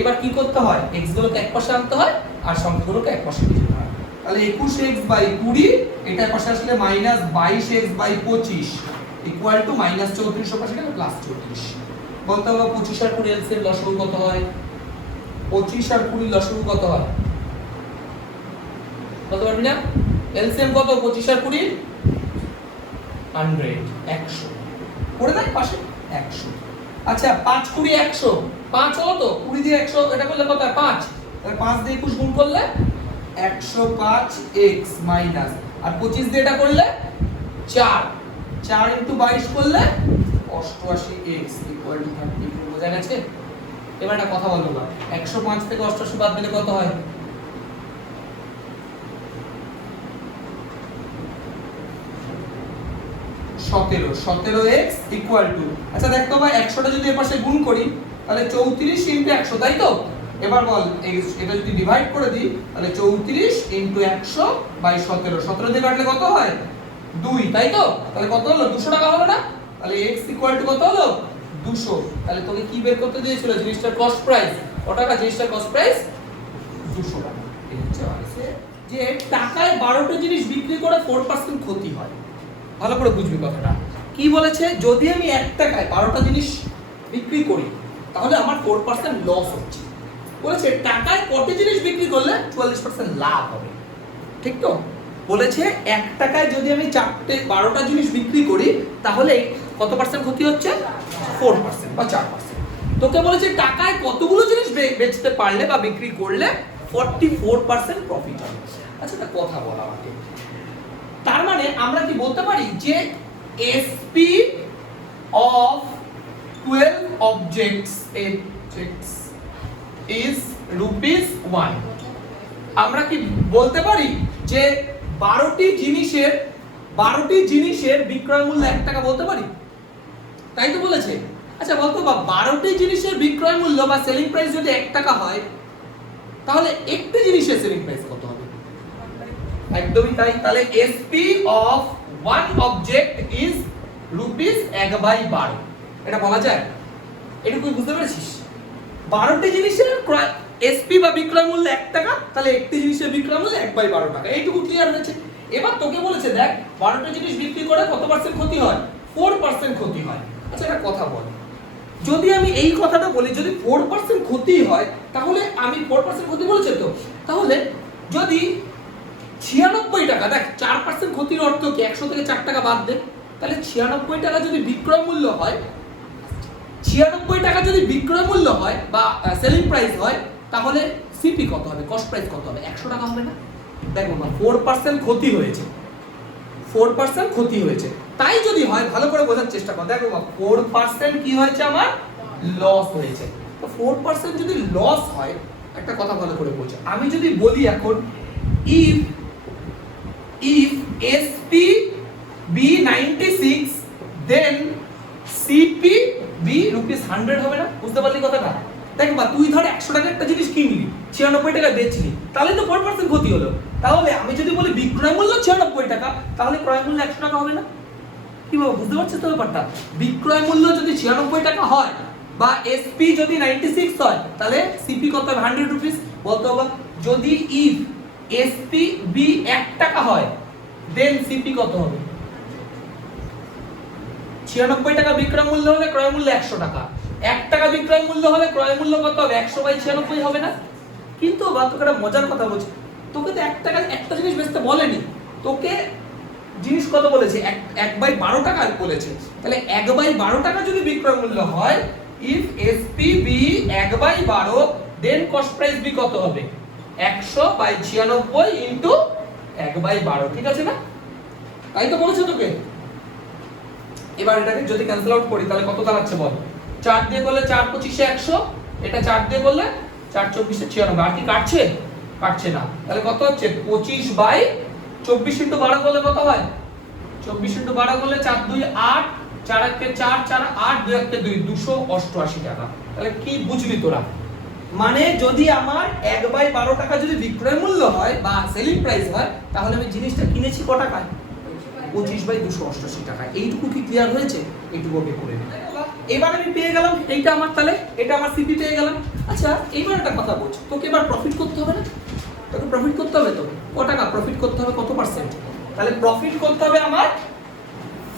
এবার কি করতে হয়? x গুলোকে এক পাশে আনতে হয় আর সংখ্যাগুলোকে এক পাশে নিয়ে যেতে হয়। তাহলে 21x বাই 20, এটা পাশে আসলে minus 22x by 25 equal to minus 34 পাশে গেলে প্লাস 34। বলতে হবে 25 আর 20 এলসিএম লসাগু কত হয়? 25 আর 20 লসাগু কত হয়? কত পারবি না? এলসিএম কত? 25 আর 20 100, 100 করে দেখ পাশে 100। আচ্ছা 5 20 100, 5 হলো তো, 20 দিয়ে 100 এটা করলে কত হয়? 5। তাহলে 5 দিয়ে 21 গুণ করলে 105x মাইনাস, আর 25 দিয়ে এটা করলে 4 4 ইনটু 22 করলে 88x ইকুয়াল টু 34। বোঝা গেছে? এবার একটা কথা বলবো না, 105 থেকে 88 বাদ দিলে কত হয়? 17x ইকুয়াল টু, আচ্ছা দেখতো ভাই 100টা যদি এর পাশে গুণ করি তাহলে 34 ইনটু 100, তাই তো? এবার বল এটা যদি ডিভাইড করে দিই তাহলে 34 ইনটু 100 বাই 17, 17 দিয়ে কাটলে কত হয়? 2, তাই তো? তাহলে কত হলো? 200 টাকা হলো না? তাহলে x ইকুয়াল টু কত হলো? 200। তাহলে তোকে কি বের করতে দিয়েছিল? জিনিসটার কস্ট প্রাইস কত টাকা? জিনিসটার কস্ট প্রাইস 200 টাকা। এই হচ্ছে আছে যে টাকায় 12টা জিনিস বিক্রি করে 4% ক্ষতি হয়। ভালো করে বুঝবি কথাটা। কি বলেছে? যদি আমি 1 টাকায় 12টা জিনিস বিক্রি করি তাহলে আমার 4% লস হচ্ছে। বলেছে টাকায় কত জিনিস বিক্রি করলে 44% লাভ হবে, ঠিক তো? বলেছে 1 টাকায় যদি আমি 12টা জিনিস বিক্রি করি তাহলে কত পার্সেন্ট ক্ষতি হচ্ছে? 4% বা 4%। তোকে বলেছে টাকায় কতগুলো জিনিস বেচতে পারলে বা বিক্রি করলে 44% প্রফিট হবে। আচ্ছা একটা কথা বল আমাকে, তার মানে আমরা কি বলতে পারি যে SP of 12 objects is ₹1? আমরা কি বলতে পারি যে 12টি জিনিসের বিক্রয় মূল্য 1 টাকা বলতে পারি? তাই তো বলেছে। আচ্ছা বলতো 12টি জিনিসের বিক্রয় মূল্য বা সেলিং প্রাইস যদি 1 টাকা হয় তাহলে একটি জিনিসের সেলিং প্রাইস কত হবে? একদমই তাই। তাহলে SP of one object is ₹1/12। এটা বলা যায়? এটুকু বুঝতে পেরেছিস? 12টি জিনিসের SP বা বিক্রয় মূল্য 1 টাকা, তাহলে একটি জিনিসের বিক্রয় মূল্য 1/12 টাকা। এইটুকু ক্লিয়ার হয়েছে। এবার তোকে বলেছে দেখ 12টা জিনিস বিক্রি করে কত পার্সেন্ট ক্ষতি হয়? 4% ক্ষতি হয়। আচ্ছা একটা কথা বল, যদি আমি এই কথাটা বলি যদি 4% ক্ষতি হয় তাহলে আমি 4% ক্ষতি বলেছে তো, তাহলে যদি 96 টাকা, দেখ 4% ক্ষতির অর্থ কি? 100 থেকে 4 টাকা বাদ দে, তাহলে 96 টাকা যদি বিক্রয় মূল্য হয়, 96 টাকা যদি বিক্রয় মূল্য হয় বা সেলিং প্রাইস হয় তাহলে সিপি কত হবে? কস্ট প্রাইস কত হবে? 100 টাকা হবে না? দেখো না 4% ক্ষতি হয়েছে, 4% ক্ষতি হয়েছে। তাই যদি হয় ভালো করে বোঝার চেষ্টা কর। দেখো 4% কি হয়েছে? আমার লস হয়েছে। তো 4% যদি লস হয় একটা কথা ভালো করে বলছো, আমি যদি বলি এখন if SP be 96 then CP be ₹100 হবে না? বুঝতে পারলি কথাটা? দেখ বা তুই ধর 100 টাকা একটা জিনিস কিনলি, 96 টাকা বেচলি, তাহলে তো 4% ক্ষতি হলো। তাহলে আমি যদি বলি বিক্রয় মূল্য 96 টাকা, তাহলে ক্রয় মূল্য 100 টাকা হবে না? কি বাবা বুঝতে পারছিস তো ব্যাপারটা? বিক্রয় মূল্য যদি 96 টাকা হয় বা SP যদি 96 হয়, তাহলে CP কত হবে? 100 রুপিস বলতে হবে। যদি if SP be 1 টাকা হয়, then CP কত হবে? 96 টাকা বিক্রয় মূল্য হলে ক্রয় মূল্য 100 টাকা, 1 টাকা বিক্রয় মূল্য হলে ক্রয় মূল্য কত হবে? 100/96 হবে না? কিন্তু বা তোকে একটা মজার কথা বলছি, তোকে তো 1 টাকা একটা জিনিস বেচতে বলেনি, তোকে জিনিস কত বলেছে? 1/12 টাকা বলেছে। তাহলে 1/12 টাকা যদি বিক্রয় মূল্য হয়, if SP be 1/12 then cost price be কত হবে? 100/96 into 1/12, ঠিক আছে না? তাই তো বলেছে তোকে। এবার এটাকে যদি ক্যান্সেল আউট করি তাহলে কত দাঁড়াচ্ছে বল? 4 দিয়ে করলে 4 25 100, এটা 4 দিয়ে করলে 4 24 96, আর কি কাটছে? কাটছে না। তাহলে কত হচ্ছে? 25/24 into 12 করলে কত হয়? 24 into 12 করলে 4 2 8, 4 1 4, 4 8, 2 1 2, 288 টাকা। তাহলে কি বুঝলি তোরা? মানে যদি আমার 1/12 টাকা যদি বিক্রয় মূল্য হয় বা সেলিং প্রাইস হয়, তাহলে আমি জিনিসটা কিনেছি ক টাকায়? 25/288 টাকা। এইটুকু কি ক্লিয়ার হয়েছে? এইটুকু ওকে করে নিই। এবার আমি পেয়ে গেলাম এইটা আমার, তাহলে এটা আমার সিপি পেয়ে গেলাম। আচ্ছা এইবার একটা কথা বলছি, তোকে এবার প্রফিট করতে হবে না? তোকে প্রফিট করতে হবে তো। ক টাকা প্রফিট করতে হবে? কত পার্সেন্ট? তাহলে প্রফিট করতে হবে আমার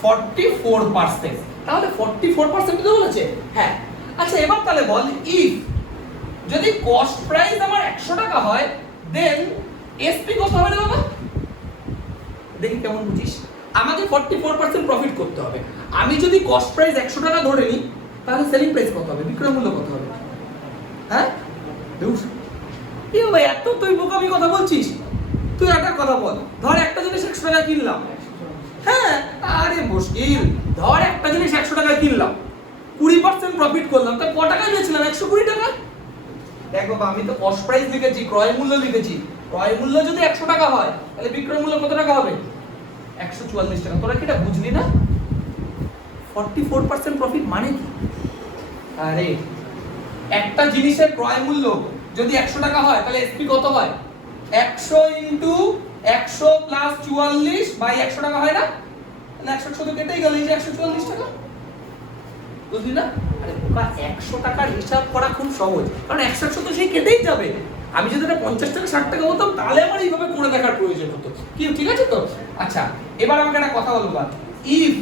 44%। তাহলে 44% তো বলেছে? হ্যাঁ। আচ্ছা এবার তাহলে বল, ইফ যদি কস্ট প্রাইস আমার 100 টাকা হয়, দেন এসপি কত হবে রে বাবা? দেখি কেমন বুঝিস। আমাকে 44% প্রফিট করতে হবে। আমি যদি কস্ট প্রাইস 100 টাকা ধরে নিই, তাহলে সেলিং প্রাইস কত হবে? বিক্রয় মূল্য কত হবে? হ্যাঁ কি ভাই এত তুই বোকামি কথা বলছিস? তুই একটা কথা বল, ধর একটা জিনিস 100 টাকা কিনলাম। হ্যাঁ আরে মুশকিল, ধর একটা জিনিস 100 টাকা কিনলাম, 20% প্রফিট করলাম, তা কত টাকা বেচলাম? 120 টাকা। দেখ বাবা আমি তো কস্ট প্রাইস লিখেছি, ক্রয় মূল্য লিখেছি। ক্রয় মূল্য যদি 100 টাকা হয়, তাহলে বিক্রয় মূল্য কত টাকা হবে? 144 টাকা। তোরা কি এটা বুঝলি না? 44% প্রফিট মানে কি? আরে একটা জিনিসের ক্রয় মূল্য যদি 100 টাকা হয়, তাহলে এসপি কত হয়? 100 ইনটু 100 প্লাস 44 বাই 100 টাকা হয় না? তাহলে 100 তো কেটেই গেল, এই যে 144 টাকা। বুঝলি না? আরে বোকা, 100 টাকার হিসাব করা খুব সহজ, কারণ 100 তো সেই কেটেই যাবে। আমি যদি এটা 50 টাকা 60 টাকা হতাম, তাহলে আমার এইভাবে করে দেখার প্রয়োজন হতো। কি ঠিক আছে তো? আচ্ছা এবার আমাকে একটা কথা বলবো, ইফ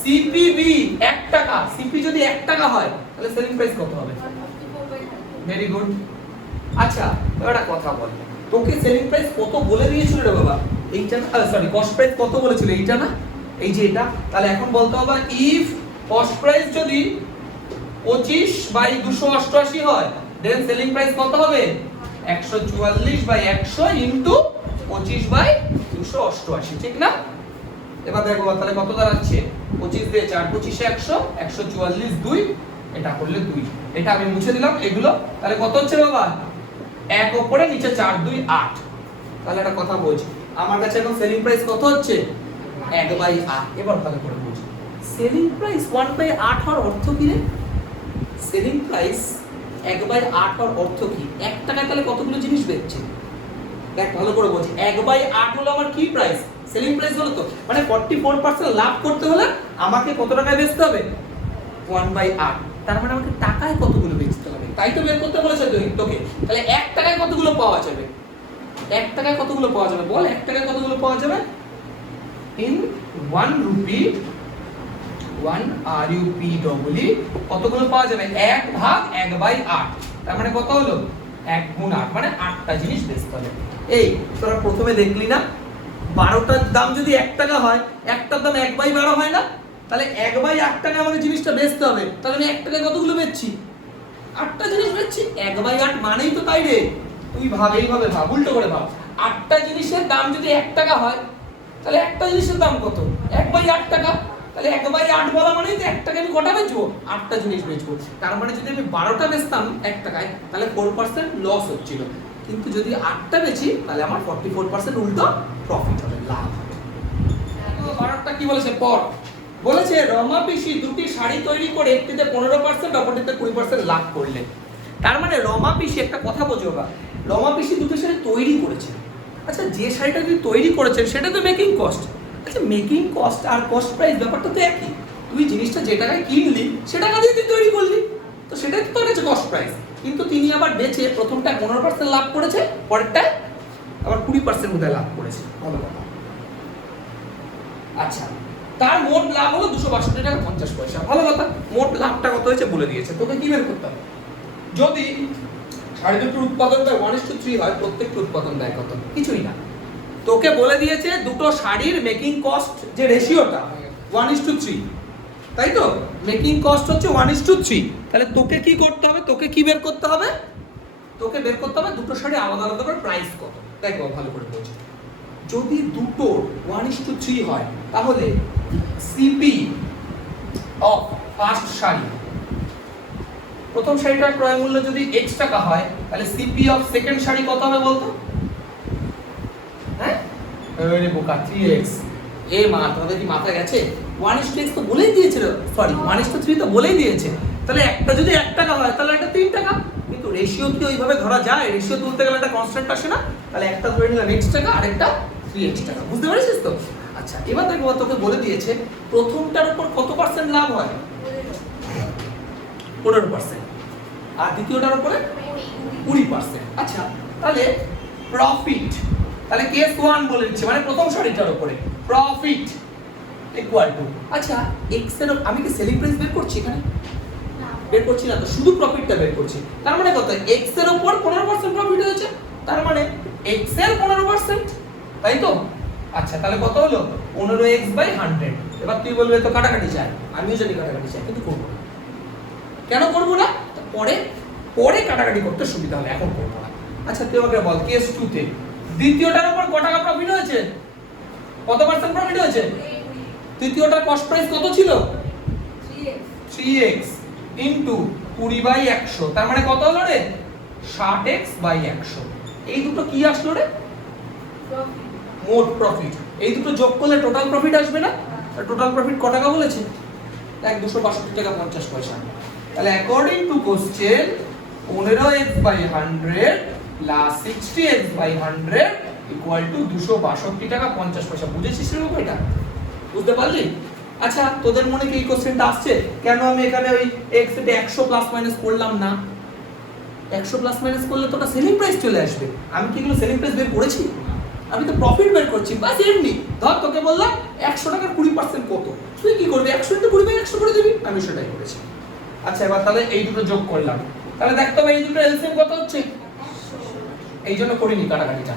সিপিবি 1 টাকা, সিপি যদি 1 টাকা হয়, তাহলে সেলিং প্রাইস কত হবে? Very good. আচ্ছা এবার একটা কথা বল, তোকে সেলিং প্রাইস কত বলে দিয়েছিল রে বাবা? এইটা না, সরি কস্ট প্রাইস কত বলেছিল? এইটা না, এই যে এটা। তাহলে এখন বলতে হবে ইফ কস্ট প্রাইস যদি 25/288 হয়, দেন সেলিং প্রাইস কত হবে? 144/100 ইনটু 25/288, ঠিক না? এবার দেখো তাহলে কত দাঁড়াচ্ছে? 25 দিয়ে 4 25 100, 144 2, এটা করলে 2। এটা আমি মুছে দিলাম এগুলো। তাহলে কত হচ্ছে বাবা? 1 উপরে নিচে 4 2 8। তাহলে একটা কথা বলছি, আমার কাছে এখন সেলিং প্রাইস কত হচ্ছে? 1/8। এবার তাহলে করে বুঝি, সেলিং প্রাইস 1/8 হওয়ার অর্থ কি রে? সেলিং প্রাইস 1/8 হওয়ার অর্থ কি? 1 টাকায় তাহলে কতগুলো জিনিস বেচছে? দেখ ভালো করে বলছি, 1/8 হলো আমার কি প্রাইস? সেলিং প্রাইস হলো তো। মানে 44% লাভ করতে হলে আমাকে কত টাকায় বেচতে হবে? 1/8। তার মানে আমাকে টাকায় কতগুলো বেচতে হবে, তাই তো বের করতে বলেছে তোকে। তাহলে 1 টাকায় কতগুলো পাওয়া যাবে? 1 টাকায় কতগুলো পাওয়া যাবে বল? 1 টাকায় কতগুলো পাওয়া যাবে? ইন 1 রুপি, 1 RUPEE কতগুলো পাওয়া যাবে? 1 ভাগ 1/8। তার মানে কত হলো? 1 গুণ 8, মানে 8টা জিনিস বেচতে হবে। এই তোরা প্রথমে দেখলি না, 12টার দাম যদি 1 টাকা হয়, একটার দাম 1/12 হয় না? তাহলে 1/8 টাকা আমাকে জিনিসটা বেচতে হবে। তাহলে আমি 1 টাকায় কতগুলো বেচছি? 8টা জিনিস বেচছি। 1/8 মানেই তো তাই রে। তুই ভাব, এইভাবে ভাব, উল্টো করে ভাব। 8টা জিনিসের দাম যদি 1 টাকা হয়, তাহলে একটা জিনিসের দাম কত? 1/8 টাকা। তাহলে 1/8 বলা মানে যে 1 টাকায় আমি কটা বেচবো, 8টা জিনিস বেচবো। তার মানে যদি আমি 12টা বেচতাম 1 টাকায় তাহলে 4% লস হচ্ছিল, কিন্তু যদি 8টা বেচি তাহলে আমার 44% উল্টো প্রফিট হবে, লাভ হবে। 12টা কি বলেছে পর বলেছে রমা পিসি দুটি শাড়ি তৈরি করে একটিতে 15% অপরটিতে 20% লাভ করলে। তার মানে রমা পিসি, একটা কথা বোঝো বা, রমা পিসি দুটো শাড়ি তৈরি করেছে। আচ্ছা যে শাড়িটা যদি তৈরি করেছেন সেটা তো মেকিং কস্ট। আচ্ছা মেকিং কস্ট আর কস্ট প্রাইস ব্যাপারটা তো একই, তুই জিনিসটা যে টাকায় কিনলি সে টাকা দিয়ে তুই তৈরি করলি, তো সেটাই তো তোর কাছে কস্ট প্রাইস। কিন্তু তিনি আবার বেচে প্রথমটা 15% লাভ করেছে, পরেরটা আবার 20% বোধহয় লাভ করেছে, ভালো কথা। আচ্ছা তার মোট লাভ হলো 262 টাকা 50 পয়সা, ভালো কথা। মোট লাভটা কত হয়েছে বলে দিয়েছে, তোকে কি বের করতে হবে? যদি শাড়ি দুটোর উৎপাদন ব্যয় 1:3 হয়, প্রত্যেকটা উৎপাদন ব্যয় কত? কিছুই না, তোকে বলে দিয়েছে দুটো শাড়ির মেকিং কস্ট যে রেশিওটা 1:3, তাই তো? মেকিং কস্ট হচ্ছে 1:3। তাহলে তোকে কি করতে হবে, তোকে কি বের করতে হবে? তোকে বের করতে হবে দুটো শাড়ি আলাদা আলাদা করে প্রাইস কত। দেখো ভালো করে বলছি, যদি দুটো 1:3 হয় তাহলে সিপি অফ ফার্স্ট শাড়ি, প্রথম শাড়িটার ক্রয় মূল্য যদি x টাকা হয় তাহলে সিপি অফ সেকেন্ড শাড়ি কত হবে বলতো? হ্যাঁ আরে বোকা 3x। এ মা তোমাদের কি মাথা গেছে? 1:x তো বলেই দিয়েছিল, সরি 1:3 তো বলেই দিয়েছে। তাহলে একটা যদি 1 টাকা হয় তাহলে একটা 3 টাকা, কিন্তু রেশিও কি ওইভাবে ধরা যায়? রেশিও তুলতে গেলে একটা কনস্ট্যান্ট আসে না? তাহলে একটা ধরে নিলাম x টাকা আর একটা 3x টাকা, বুঝতে পারছিস তো? আচ্ছা এবার দেখো তোকে বলে দিয়েছে প্রথমটার উপর কত পার্সেন্ট লাভ হয়? 15%, আর দ্বিতীয়টার উপরে 20%। আচ্ছা তাহলে প্রফিট, তাহলে কেস 1 বলে দিচ্ছে মানে প্রথম শাড়িটার উপরে প্রফিট ইকুয়াল টু, আচ্ছা x এর আমি কি সেলিং প্রাইস বের করছি এখানে? বের করছি না তো, শুধু প্রফিটটা বের করছি। তার মানে কত? x এর উপর 15% প্রফিট হয়েছে, তার মানে x এর 15%, তাই তো? আচ্ছা তাহলে কত হলো? 15x/100। এবার তুই বলবি তো কাটাকাটি চাই, আমিও জানি কাটাকাটি চাই, কিন্তু করব না। কেন করব না? পরে পরে কাটাকাটি করতে সুবিধা হবে, এখন করব না। আচ্ছা তুই আমাকে বল কেস 2 তে দ্বিতীয়টার উপর কত টাকা প্রফিট হয়েছে? কত পার্সেন্ট প্রফিট হয়েছে? তৃতীয়টার কস্ট প্রাইস কত ছিল? 3x ইনটু 20/100, তার মানে কত হলো রে? 60x/100। এই দুটো কি আসলো রে? মোট প্রফিট। এই দুটো যোগ করলে টোটাল প্রফিট আসবে না? টোটাল প্রফিট কত টাকা বলেছে? 262 টাকা 50 পয়সা। তাহলে according to question 15x/100 plus 60x/100 equal to 262 টাকা 50 পয়সা। বুঝেছিস রে এটা? বুঝতে পারলি? আচ্ছা তোদের মনে কি এই কোশ্চেনটা আসছে কেন আমি এখানে ওই x এ 100 প্লাস মাইনাস করলাম না? 100 প্লাস মাইনাস করলে তো ওটা সেলিং প্রাইস চলে আসবে। আমি কি এগুলো সেলিং প্রাইস বের করেছি? আমি তো প্রফিট বের করছি, বাস এমনি। ধর তোকে বললাম 100 টাকার 20% কত, তুই কি করবি? 100 * 20/100 করে দিবি, আমি সেটাই করেছি। আচ্ছা এবার তাহলে এই দুটো যোগ করলাম, তাহলে দেখতে হবে এই দুটো এলসিএম কত হচ্ছে। এই জন্য করিনি কাটাকাটিটা,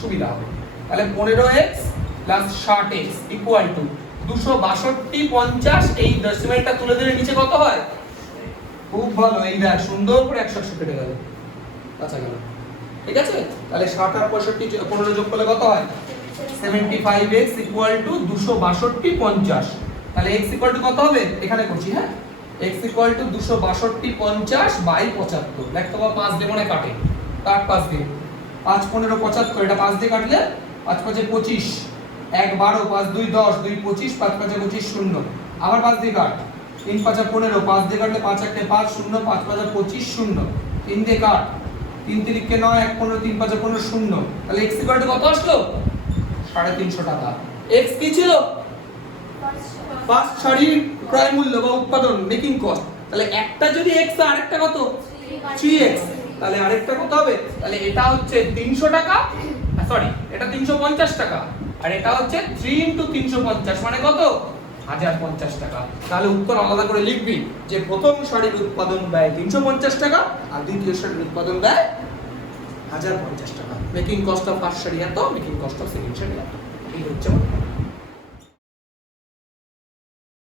সুবিধা হবে। তাহলে 15x plus 60x equal to 262.50। এই ডেসিমেলটা তুলে দিলে নিচে কত হয়? খুব ভালো, এই দেখ সুন্দর করে 100 কেটে গেল, আচ্ছা গেল, ঠিক আছে। তাহলে 60 আর 65 15 যোগ করলে কত হয়? 75x equal to 262.50। তাহলে x ইকুয়াল টু কত হবে? এখানে করছি, হ্যাঁ x ইকুয়াল টু 262.50/75। দেখতো বা 5 দিয়ে মনে কাটে, কাট 5 দিয়ে, 5 15 75, এটা 5 দিয়ে কাটলে 5 5 25, 1 12, 5 2 10, 2 25, 5 5 25 0। আবার 5 দিয়ে কাট, 3 5 15, 5 দিয়ে কাটলে 5 1 5 0, 5 5 25 0। 3 দিয়ে কাট, 3 3 9, 1 15, 3 5 15 0। তাহলে x ইকুয়াল টু কত আসলো? 350 টাকা। x কি ছিল? ফার্স্ট শাড়ির ক্রয় মূল্য বা উৎপাদন মেকিং কস্ট। তাহলে একটা যদি x আর আরেকটা কত? 3x। তাহলে আরেকটা কত হবে? তাহলে এটা হচ্ছে 300 টাকা, সরি এটা 350 টাকা, আর এটা হচ্ছে 3 * 350 মানে কত? 1050 টাকা। তাহলে উত্তর আলাদা করে লিখবি যে প্রথম শাড়ির উৎপাদন ব্যয় 350 টাকা আর দ্বিতীয় শাড়ির উৎপাদন ব্যয় 1050 টাকা। Making cost of first sari এত, making cost of second sari এত। এই হচ্ছে